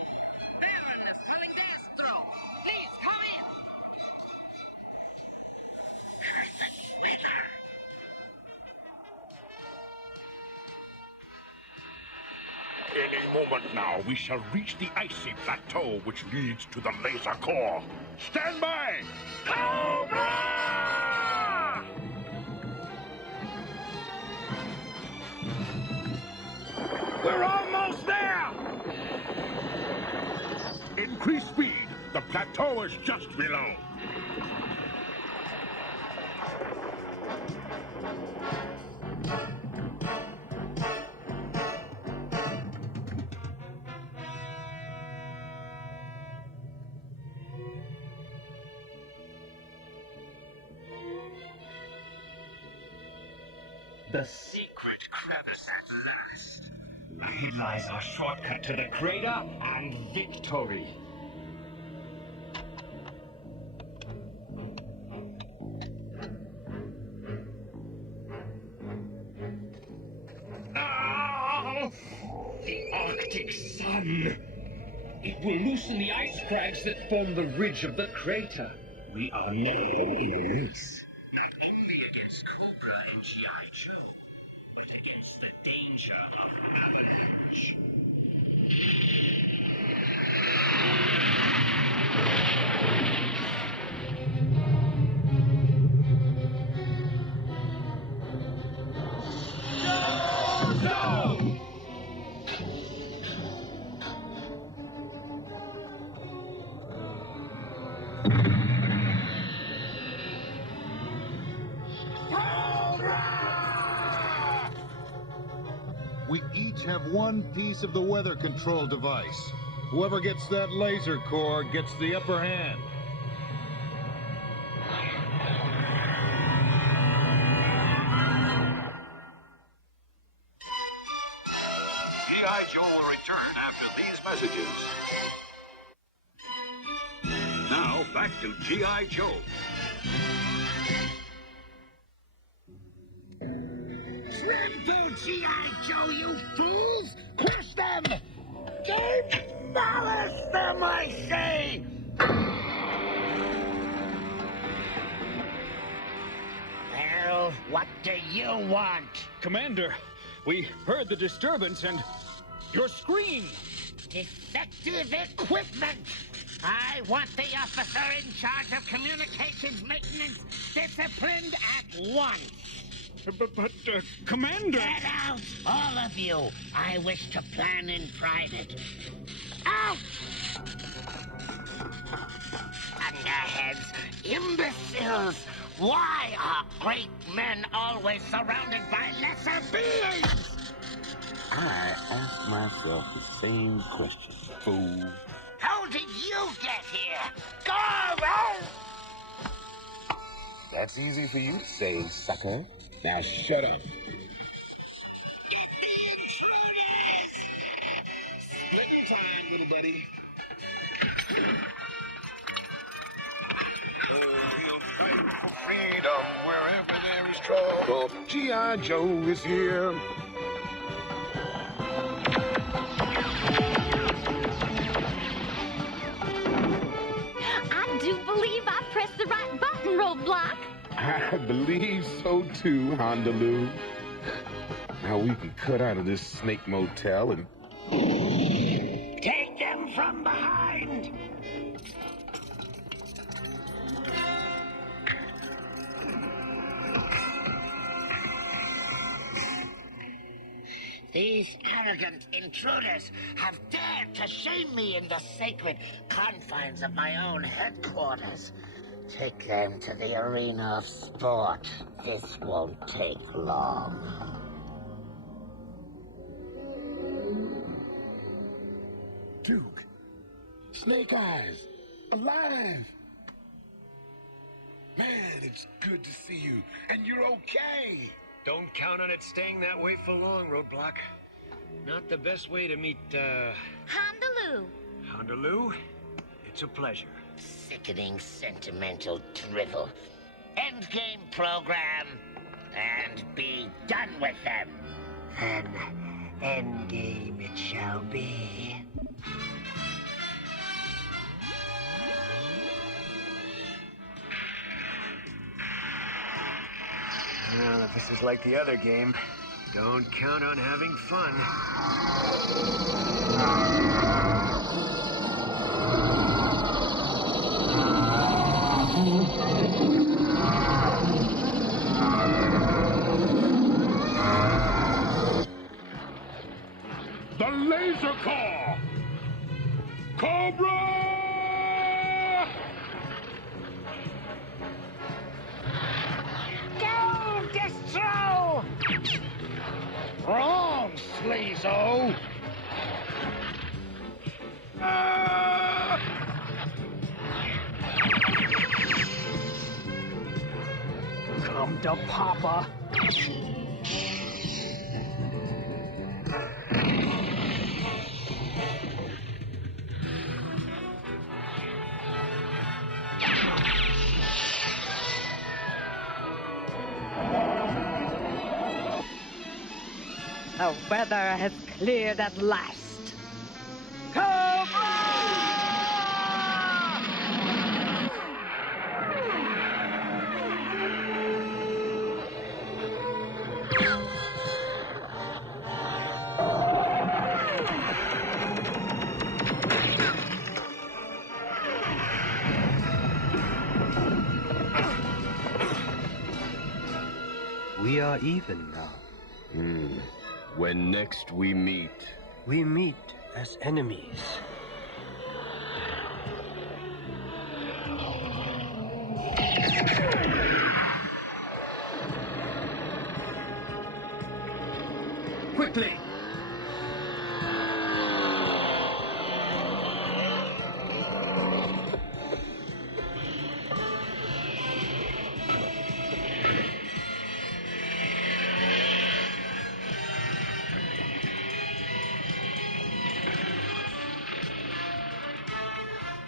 Baron is coming Destro. Please come in. Any moment now, we shall reach the icy plateau which leads to the laser core. Stand by! Cobra! We're almost there! Increase speed. The plateau is just below. The secret crevice at last. Here lies our shortcut to the crater and victory. Ah! The Arctic sun! It will loosen the ice crags that form the ridge of the crater. We are now in a race. Not only against Cobra and G.I. Joe, but against the danger of avalanche. We each have one piece of the weather control device. Whoever gets that laser core gets the upper hand. G.I. Joe will return after these messages. Now, back to G.I. Joe. Trample G.I. Joe, you fools! Crush them! Demolish them, I say! Well, what do you want? Commander, we heard the disturbance and your scream. Defective equipment! I want the officer in charge of communications maintenance disciplined at once! But Commander... Get out, all of you! I wish to plan in private. Out! Underheads, imbeciles! Why are great men always surrounded by lesser beings? I ask myself the same question, fool. How did you get here? Go around! That's easy for you to say, sucker. Now shut up. Splitting time, little buddy. Oh, we'll fight for freedom wherever there is trouble. G.I. Joe is here. I do believe I pressed the right button, Roadblock. I believe so too, Hondaloo. Now we can cut out of this snake motel and... Take them from behind! These arrogant intruders have dared to shame me in the sacred confines of my own headquarters. Take them to the arena of sport. This won't take long. Duke, Snake Eyes, alive! Man, it's good to see you, and you're okay! Don't count on it staying that way for long, Roadblock. Not the best way to meet, Hondaloo. Hondaloo? It's a pleasure. Sickening sentimental drivel. Endgame program, and be done with them. Then, endgame it shall be. Well, if this is like the other game, don't count on having fun. The laser core! Cobra! Go, Destro! Wrong, Sleazo! Come to Papa. The weather has cleared at last. Cobra! We are even now. When next we meet? We meet as enemies. Quickly!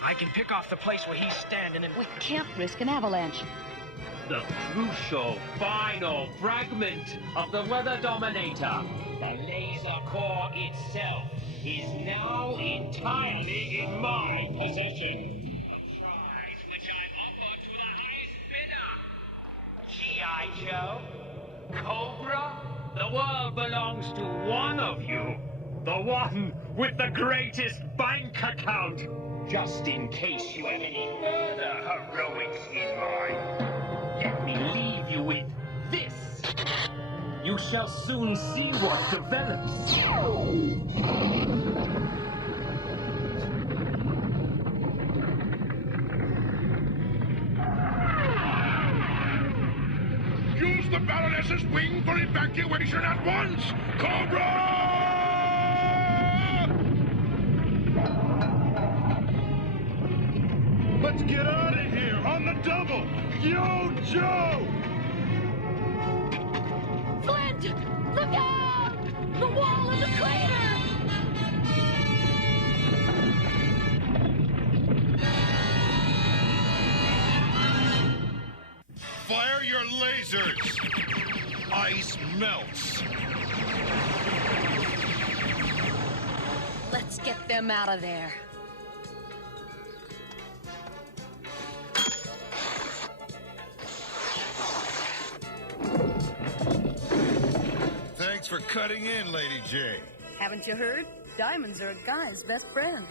I can pick off the place where he's standing and... We can't risk an avalanche. The crucial, final fragment of the Weather Dominator, the laser core itself, is now entirely in my possession. A prize which I offer to the highest bidder. G.I. Joe, Cobra, the world belongs to one of you. The one with the greatest bank account. Just in case you have any further heroics in mind, let me leave you with this. You shall soon see what develops. Use the Baroness's wing for evacuation at once! Cobra! Let's get out of here on the double! Yo, Joe! Flint! Look out! The wall in the crater! Fire your lasers! Ice melts. Let's get them out of there. Thanks for cutting in, Lady J. Haven't you heard? Diamonds are a guy's best friend.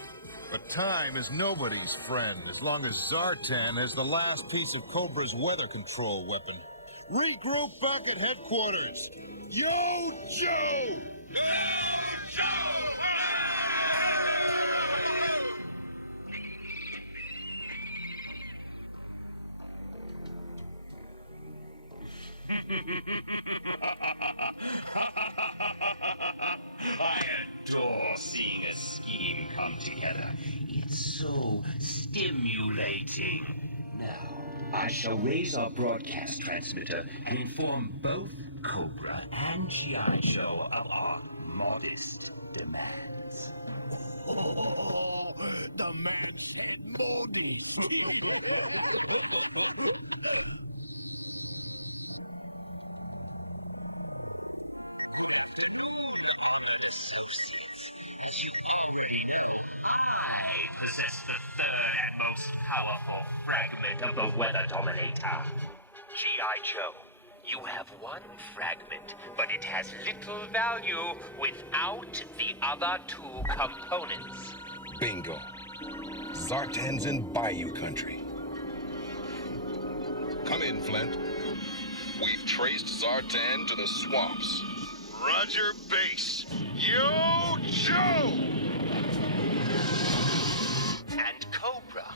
But time is nobody's friend as long as Zartan has the last piece of Cobra's weather control weapon. Regroup back at headquarters. Yo, Joe! I adore seeing a scheme come together. It's so stimulating. Now, I shall raise our broadcast transmitter and inform both Cobra and G.I. Joe of our modest demands. Oh, the man said modest. Possess the third and most powerful fragment of the Weather Dominator. G.I. Joe, you have one fragment, but it has little value without the other two components. Bingo. Zartan's in Bayou Country. Come in, Flint. We've traced Zartan to the swamps. Roger base. Yo, Joe! And Cobra,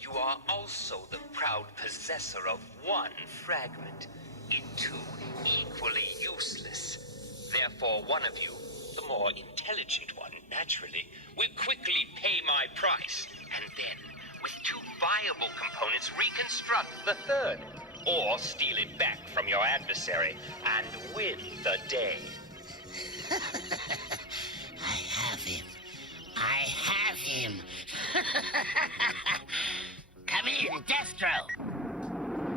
you are also the proud possessor of one fragment. It too equally useless. Therefore, one of you, the more intelligent one, naturally, will quickly pay my price, and then, with two viable components, reconstruct the third. Or steal it back from your adversary and win the day. I have him. I have him. Come in, Destro.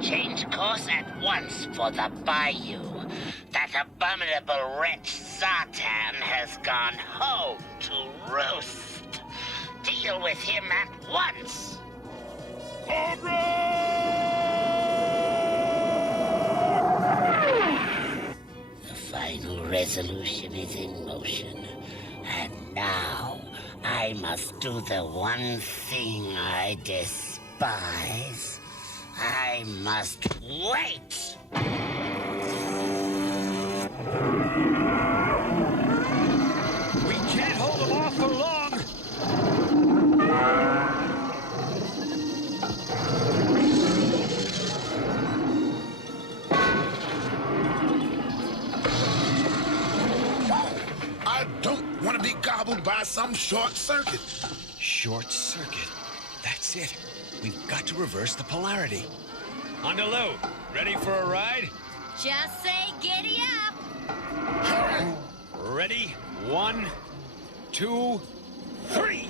Change course at once for the bayou. That abominable wretch Zartan has gone home to roost. Deal with him at once. Cobra! The final resolution is in motion. And now, I must do the one thing I despise. I must wait! We can't hold them off for long! I don't want to be gobbled by some short circuit. Short circuit. That's it. We've got to reverse the polarity. On the low. Ready for a ride? Just say giddy up. Ready? 1, 2, 3!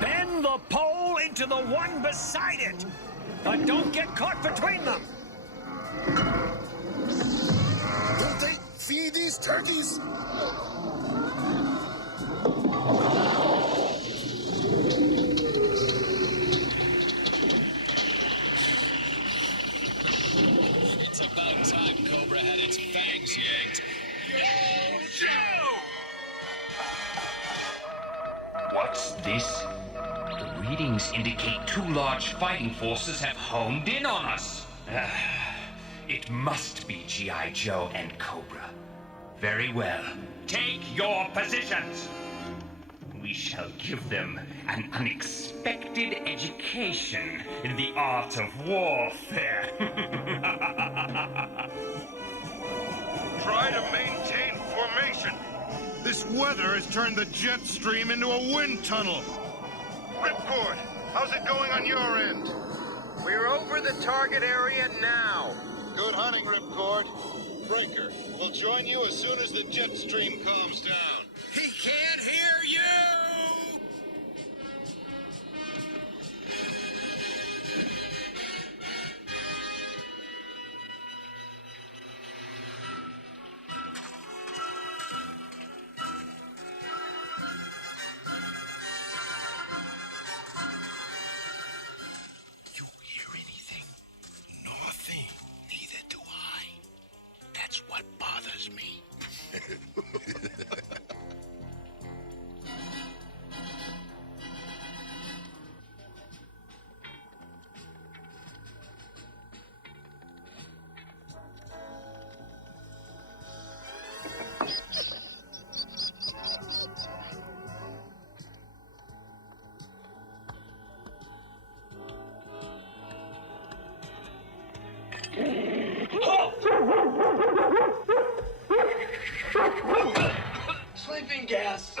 Bend the pole into the one beside it! But don't get caught between them! Don't they feed these turkeys? It's about time Cobra had its fangs yanked. Yo, Joe! What's this? The readings indicate 2 large fighting forces have homed in on us. It must be G.I. Joe and Cobra. Very well. Take your positions! We shall give them an unexpected education in the art of warfare. Try to maintain formation. This weather has turned the jet stream into a wind tunnel. Ripcord, how's it going on your end? We're over the target area now. Good hunting, Ripcord. Breaker, we'll join you as soon as the jet stream calms down. He can't hear you! You hear anything? Nothing. Neither do I. That's what bothers me. Sleeping gas.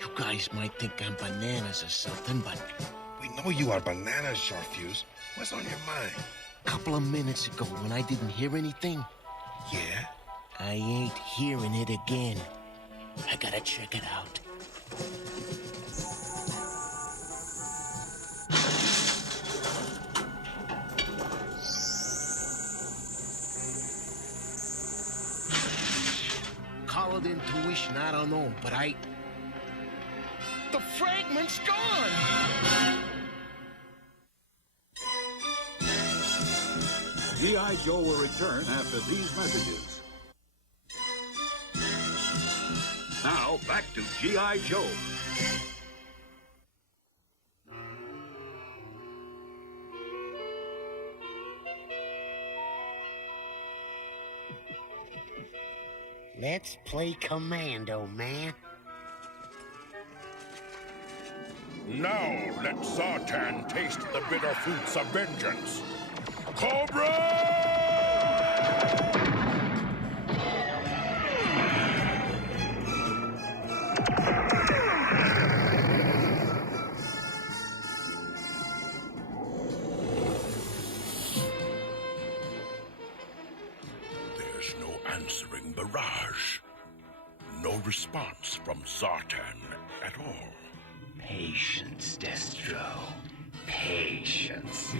You guys might think I'm bananas or something, but We know you are bananas, Charfuse. What's on your mind? a couple of minutes ago when I didn't hear anything, Yeah? I ain't hearing it again. I gotta check it out. Call it intuition, I don't know, but the fragment's gone! G.I. Joe will return after these messages. Now, back to G.I. Joe. Let's play Commando, man. Now let Zartan taste the bitter fruits of vengeance. Cobra! There's no answering barrage. No response from Zartan at all. Patience, Destro. Patience.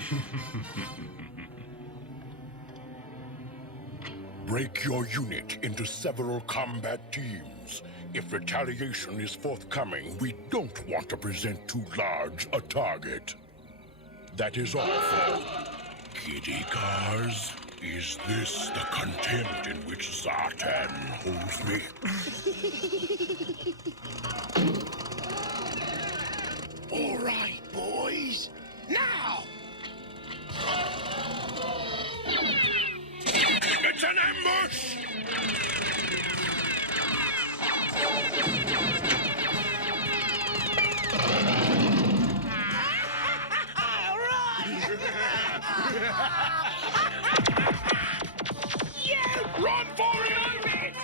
Break your unit into several combat teams. If retaliation is forthcoming, we don't want to present too large a target. That is all for kiddie cars. Is this the contempt in which Zartan holds me? All right, boys. Now! It's an ambush! Run for it!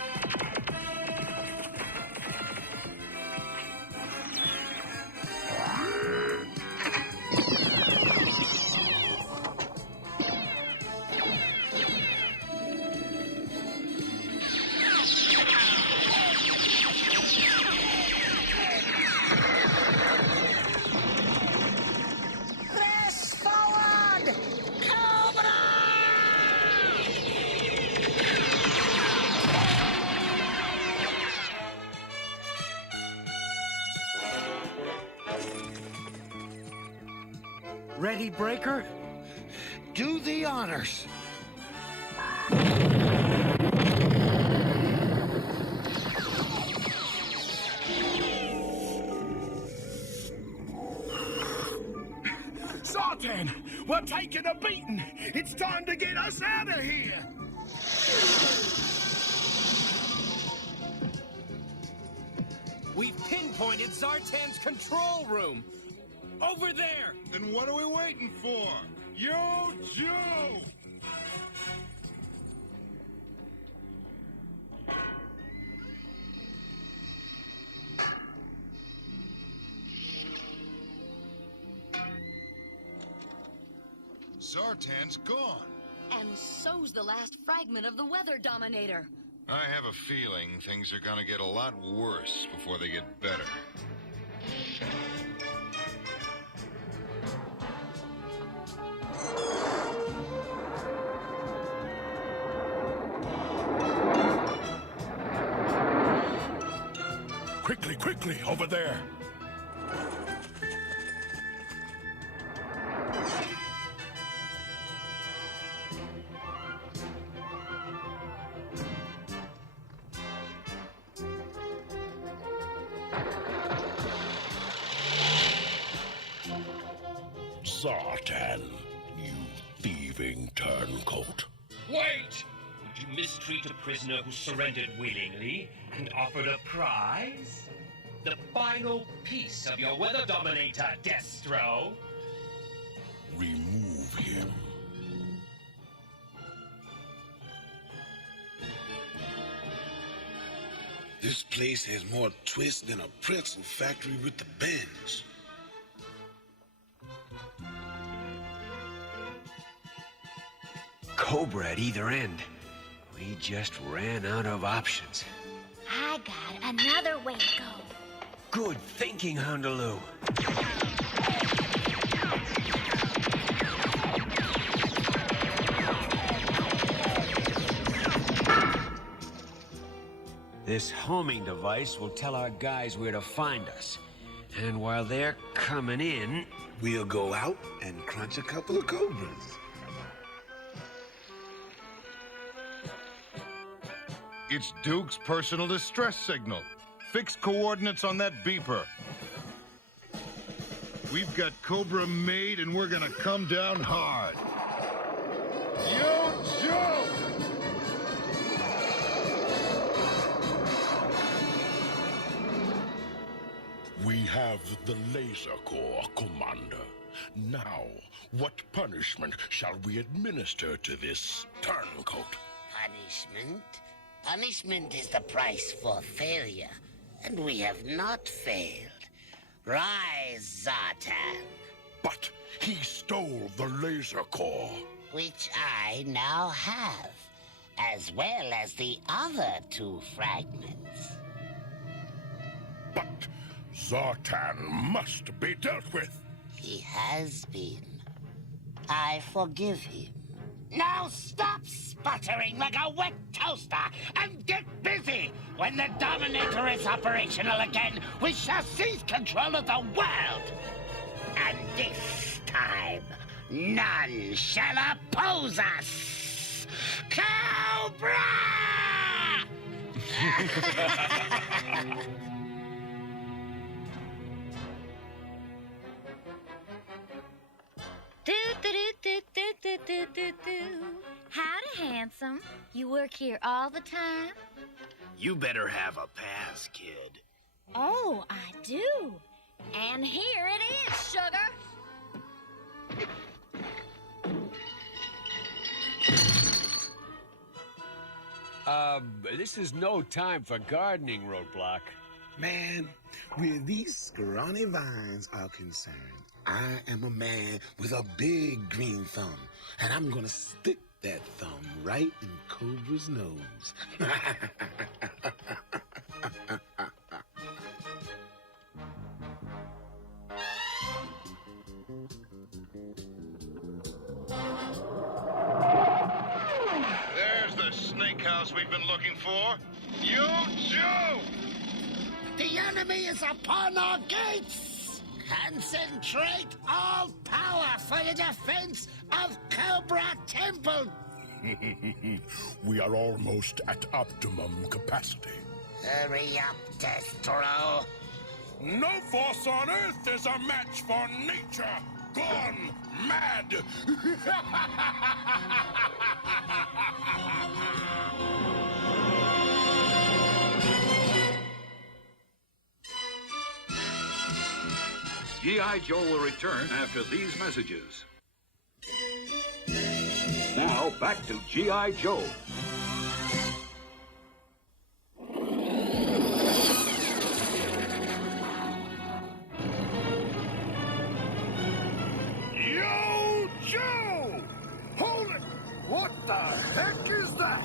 Press forward! Cobra! Ready, Breaker? Do the honors. Zartan, we're taking a beating. It's time to get us out of here. We've pinpointed Zartan's control room. Over there! Then what are we waiting for? Yo, Joe! Zartan's gone. And so's the last fragment of the Weather Dominator. I have a feeling things are gonna get a lot worse before they get better. Quickly, quickly, over there! Zartan, you thieving turncoat. Wait! Would you mistreat a prisoner who surrendered willingly and offered a prize? The final piece of your Weather Dominator, Destro! Remove him. This place has more twists than a pretzel factory with the bends. Cobra at either end. We just ran out of options. I got another way to go. Good thinking, Houndaloo. This homing device will tell our guys where to find us. And while they're coming in, we'll go out and crunch a couple of cobras. It's Duke's personal distress signal. Fix coordinates on that beeper. We've got Cobra made and we're gonna come down hard. Yo, Joe! We have the laser core, Commander. Now, what punishment shall we administer to this turncoat? Punishment? Punishment is the price for failure, and we have not failed. Rise, Zartan. But he stole the laser core. Which I now have, as well as the other 2 fragments. But Zartan must be dealt with. He has been. I forgive him. Now stop sputtering like a wet toaster and get busy! When the Dominator is operational again, we shall seize control of the world! And this time, none shall oppose us! Cobra! Howdy, handsome. You work here all the time? You better have a pass, kid. Oh, I do. And here it is, sugar. This is no time for gardening, Roadblock. Man, where these scrawny vines are concerned, I am a man with a big green thumb, and I'm gonna stick that thumb right in Cobra's nose. There's the snake house we've been looking for. Yo, Joe! The enemy is upon our gates! Concentrate all power for the defense of Cobra Temple! We are almost at optimum capacity. Hurry up, Destro! No force on Earth is a match for nature! Gone mad! G.I. Joe will return after these messages. Now, back to G.I. Joe. Yo, Joe! Hold it! What the heck is that?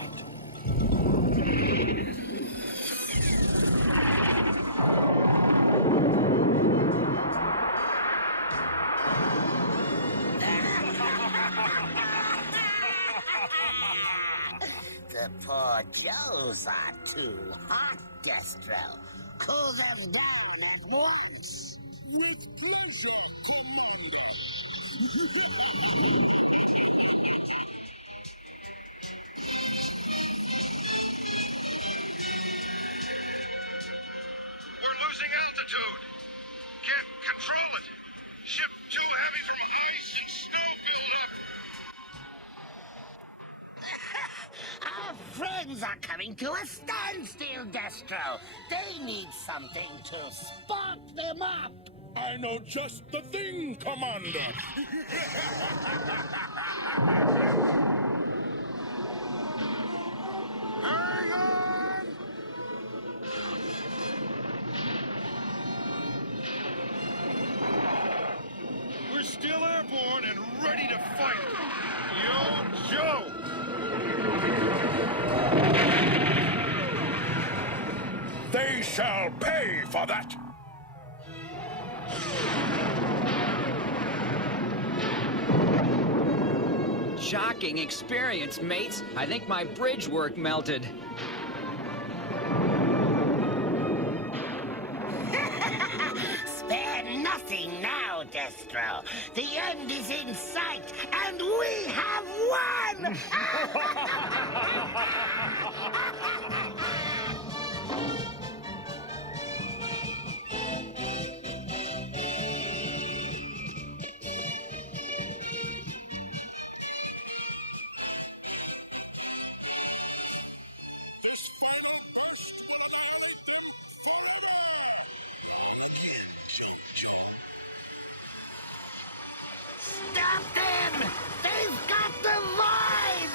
The poor Joes are too hot, Destro. Cool them down at once. With pleasure, Commander. We're losing altitude. Can't control it. Ship too heavy from ice and snow buildup. Our friends are coming to a standstill, Destro. They need something to spark them up. I know just the thing, Commander. Hang on! We're still airborne and ready to fight. Yo, Joe! They shall pay for that. Shocking experience, mates. I think my bridge work melted. Spare nothing now, Destro. The end is in sight, and we have won! Stop them! They've got the vibe!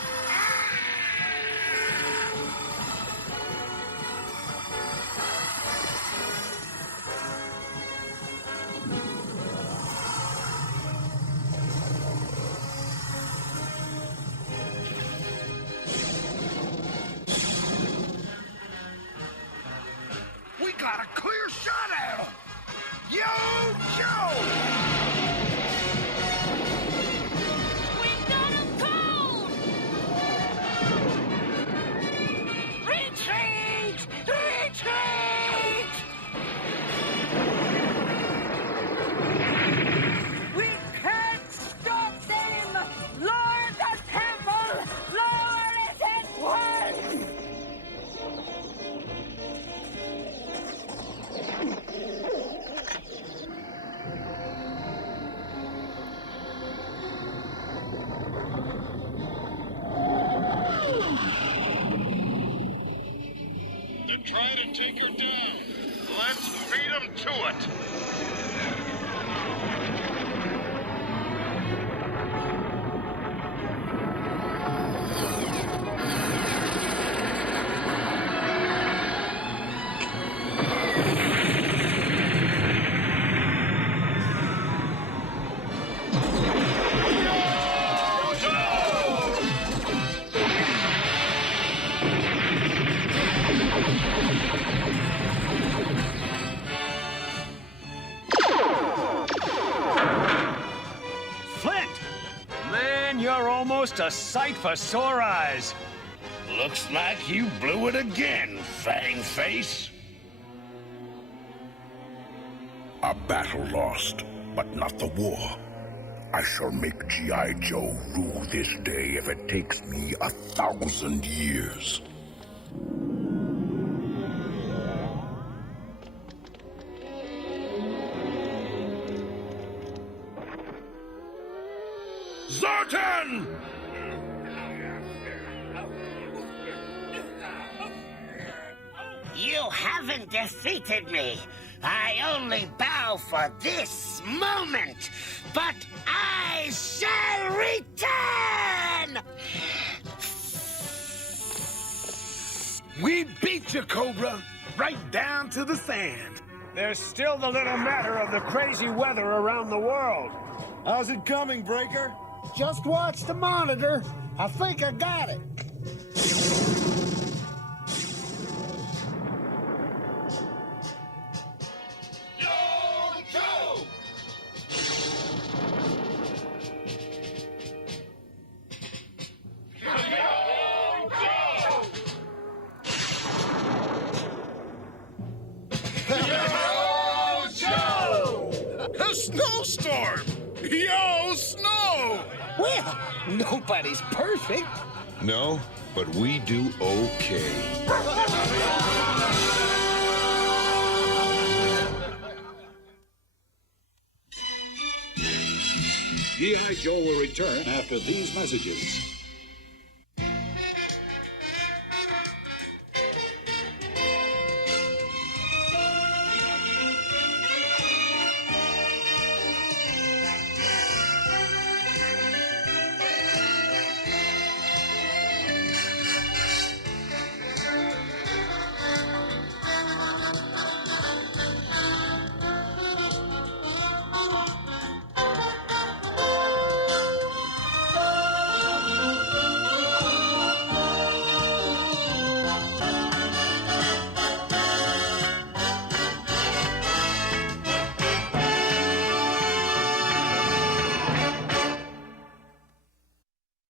We got a clear shot at him! Yo, Joe! We've got him cold! Retreat! Retreat! We can't stop them! Lower the temple! Lower it at once! They're trying to take her down. Let's feed them to it. Flint! Man, you're almost a sight for sore eyes. Looks like you blew it again, Fang Face. A battle lost, but not the war. I shall make G.I. Joe rule this day if it takes me 1,000 years. Zartan! You haven't defeated me. I only bow for this moment, but I shall return! We beat you, Cobra, right down to the sand. There's still the little matter of the crazy weather around the world. How's it coming, Breaker? Just watch the monitor. I think I got it. A snowstorm! Yo, snow! Well, nobody's perfect. No, but we do okay. G.I. Joe will return after these messages.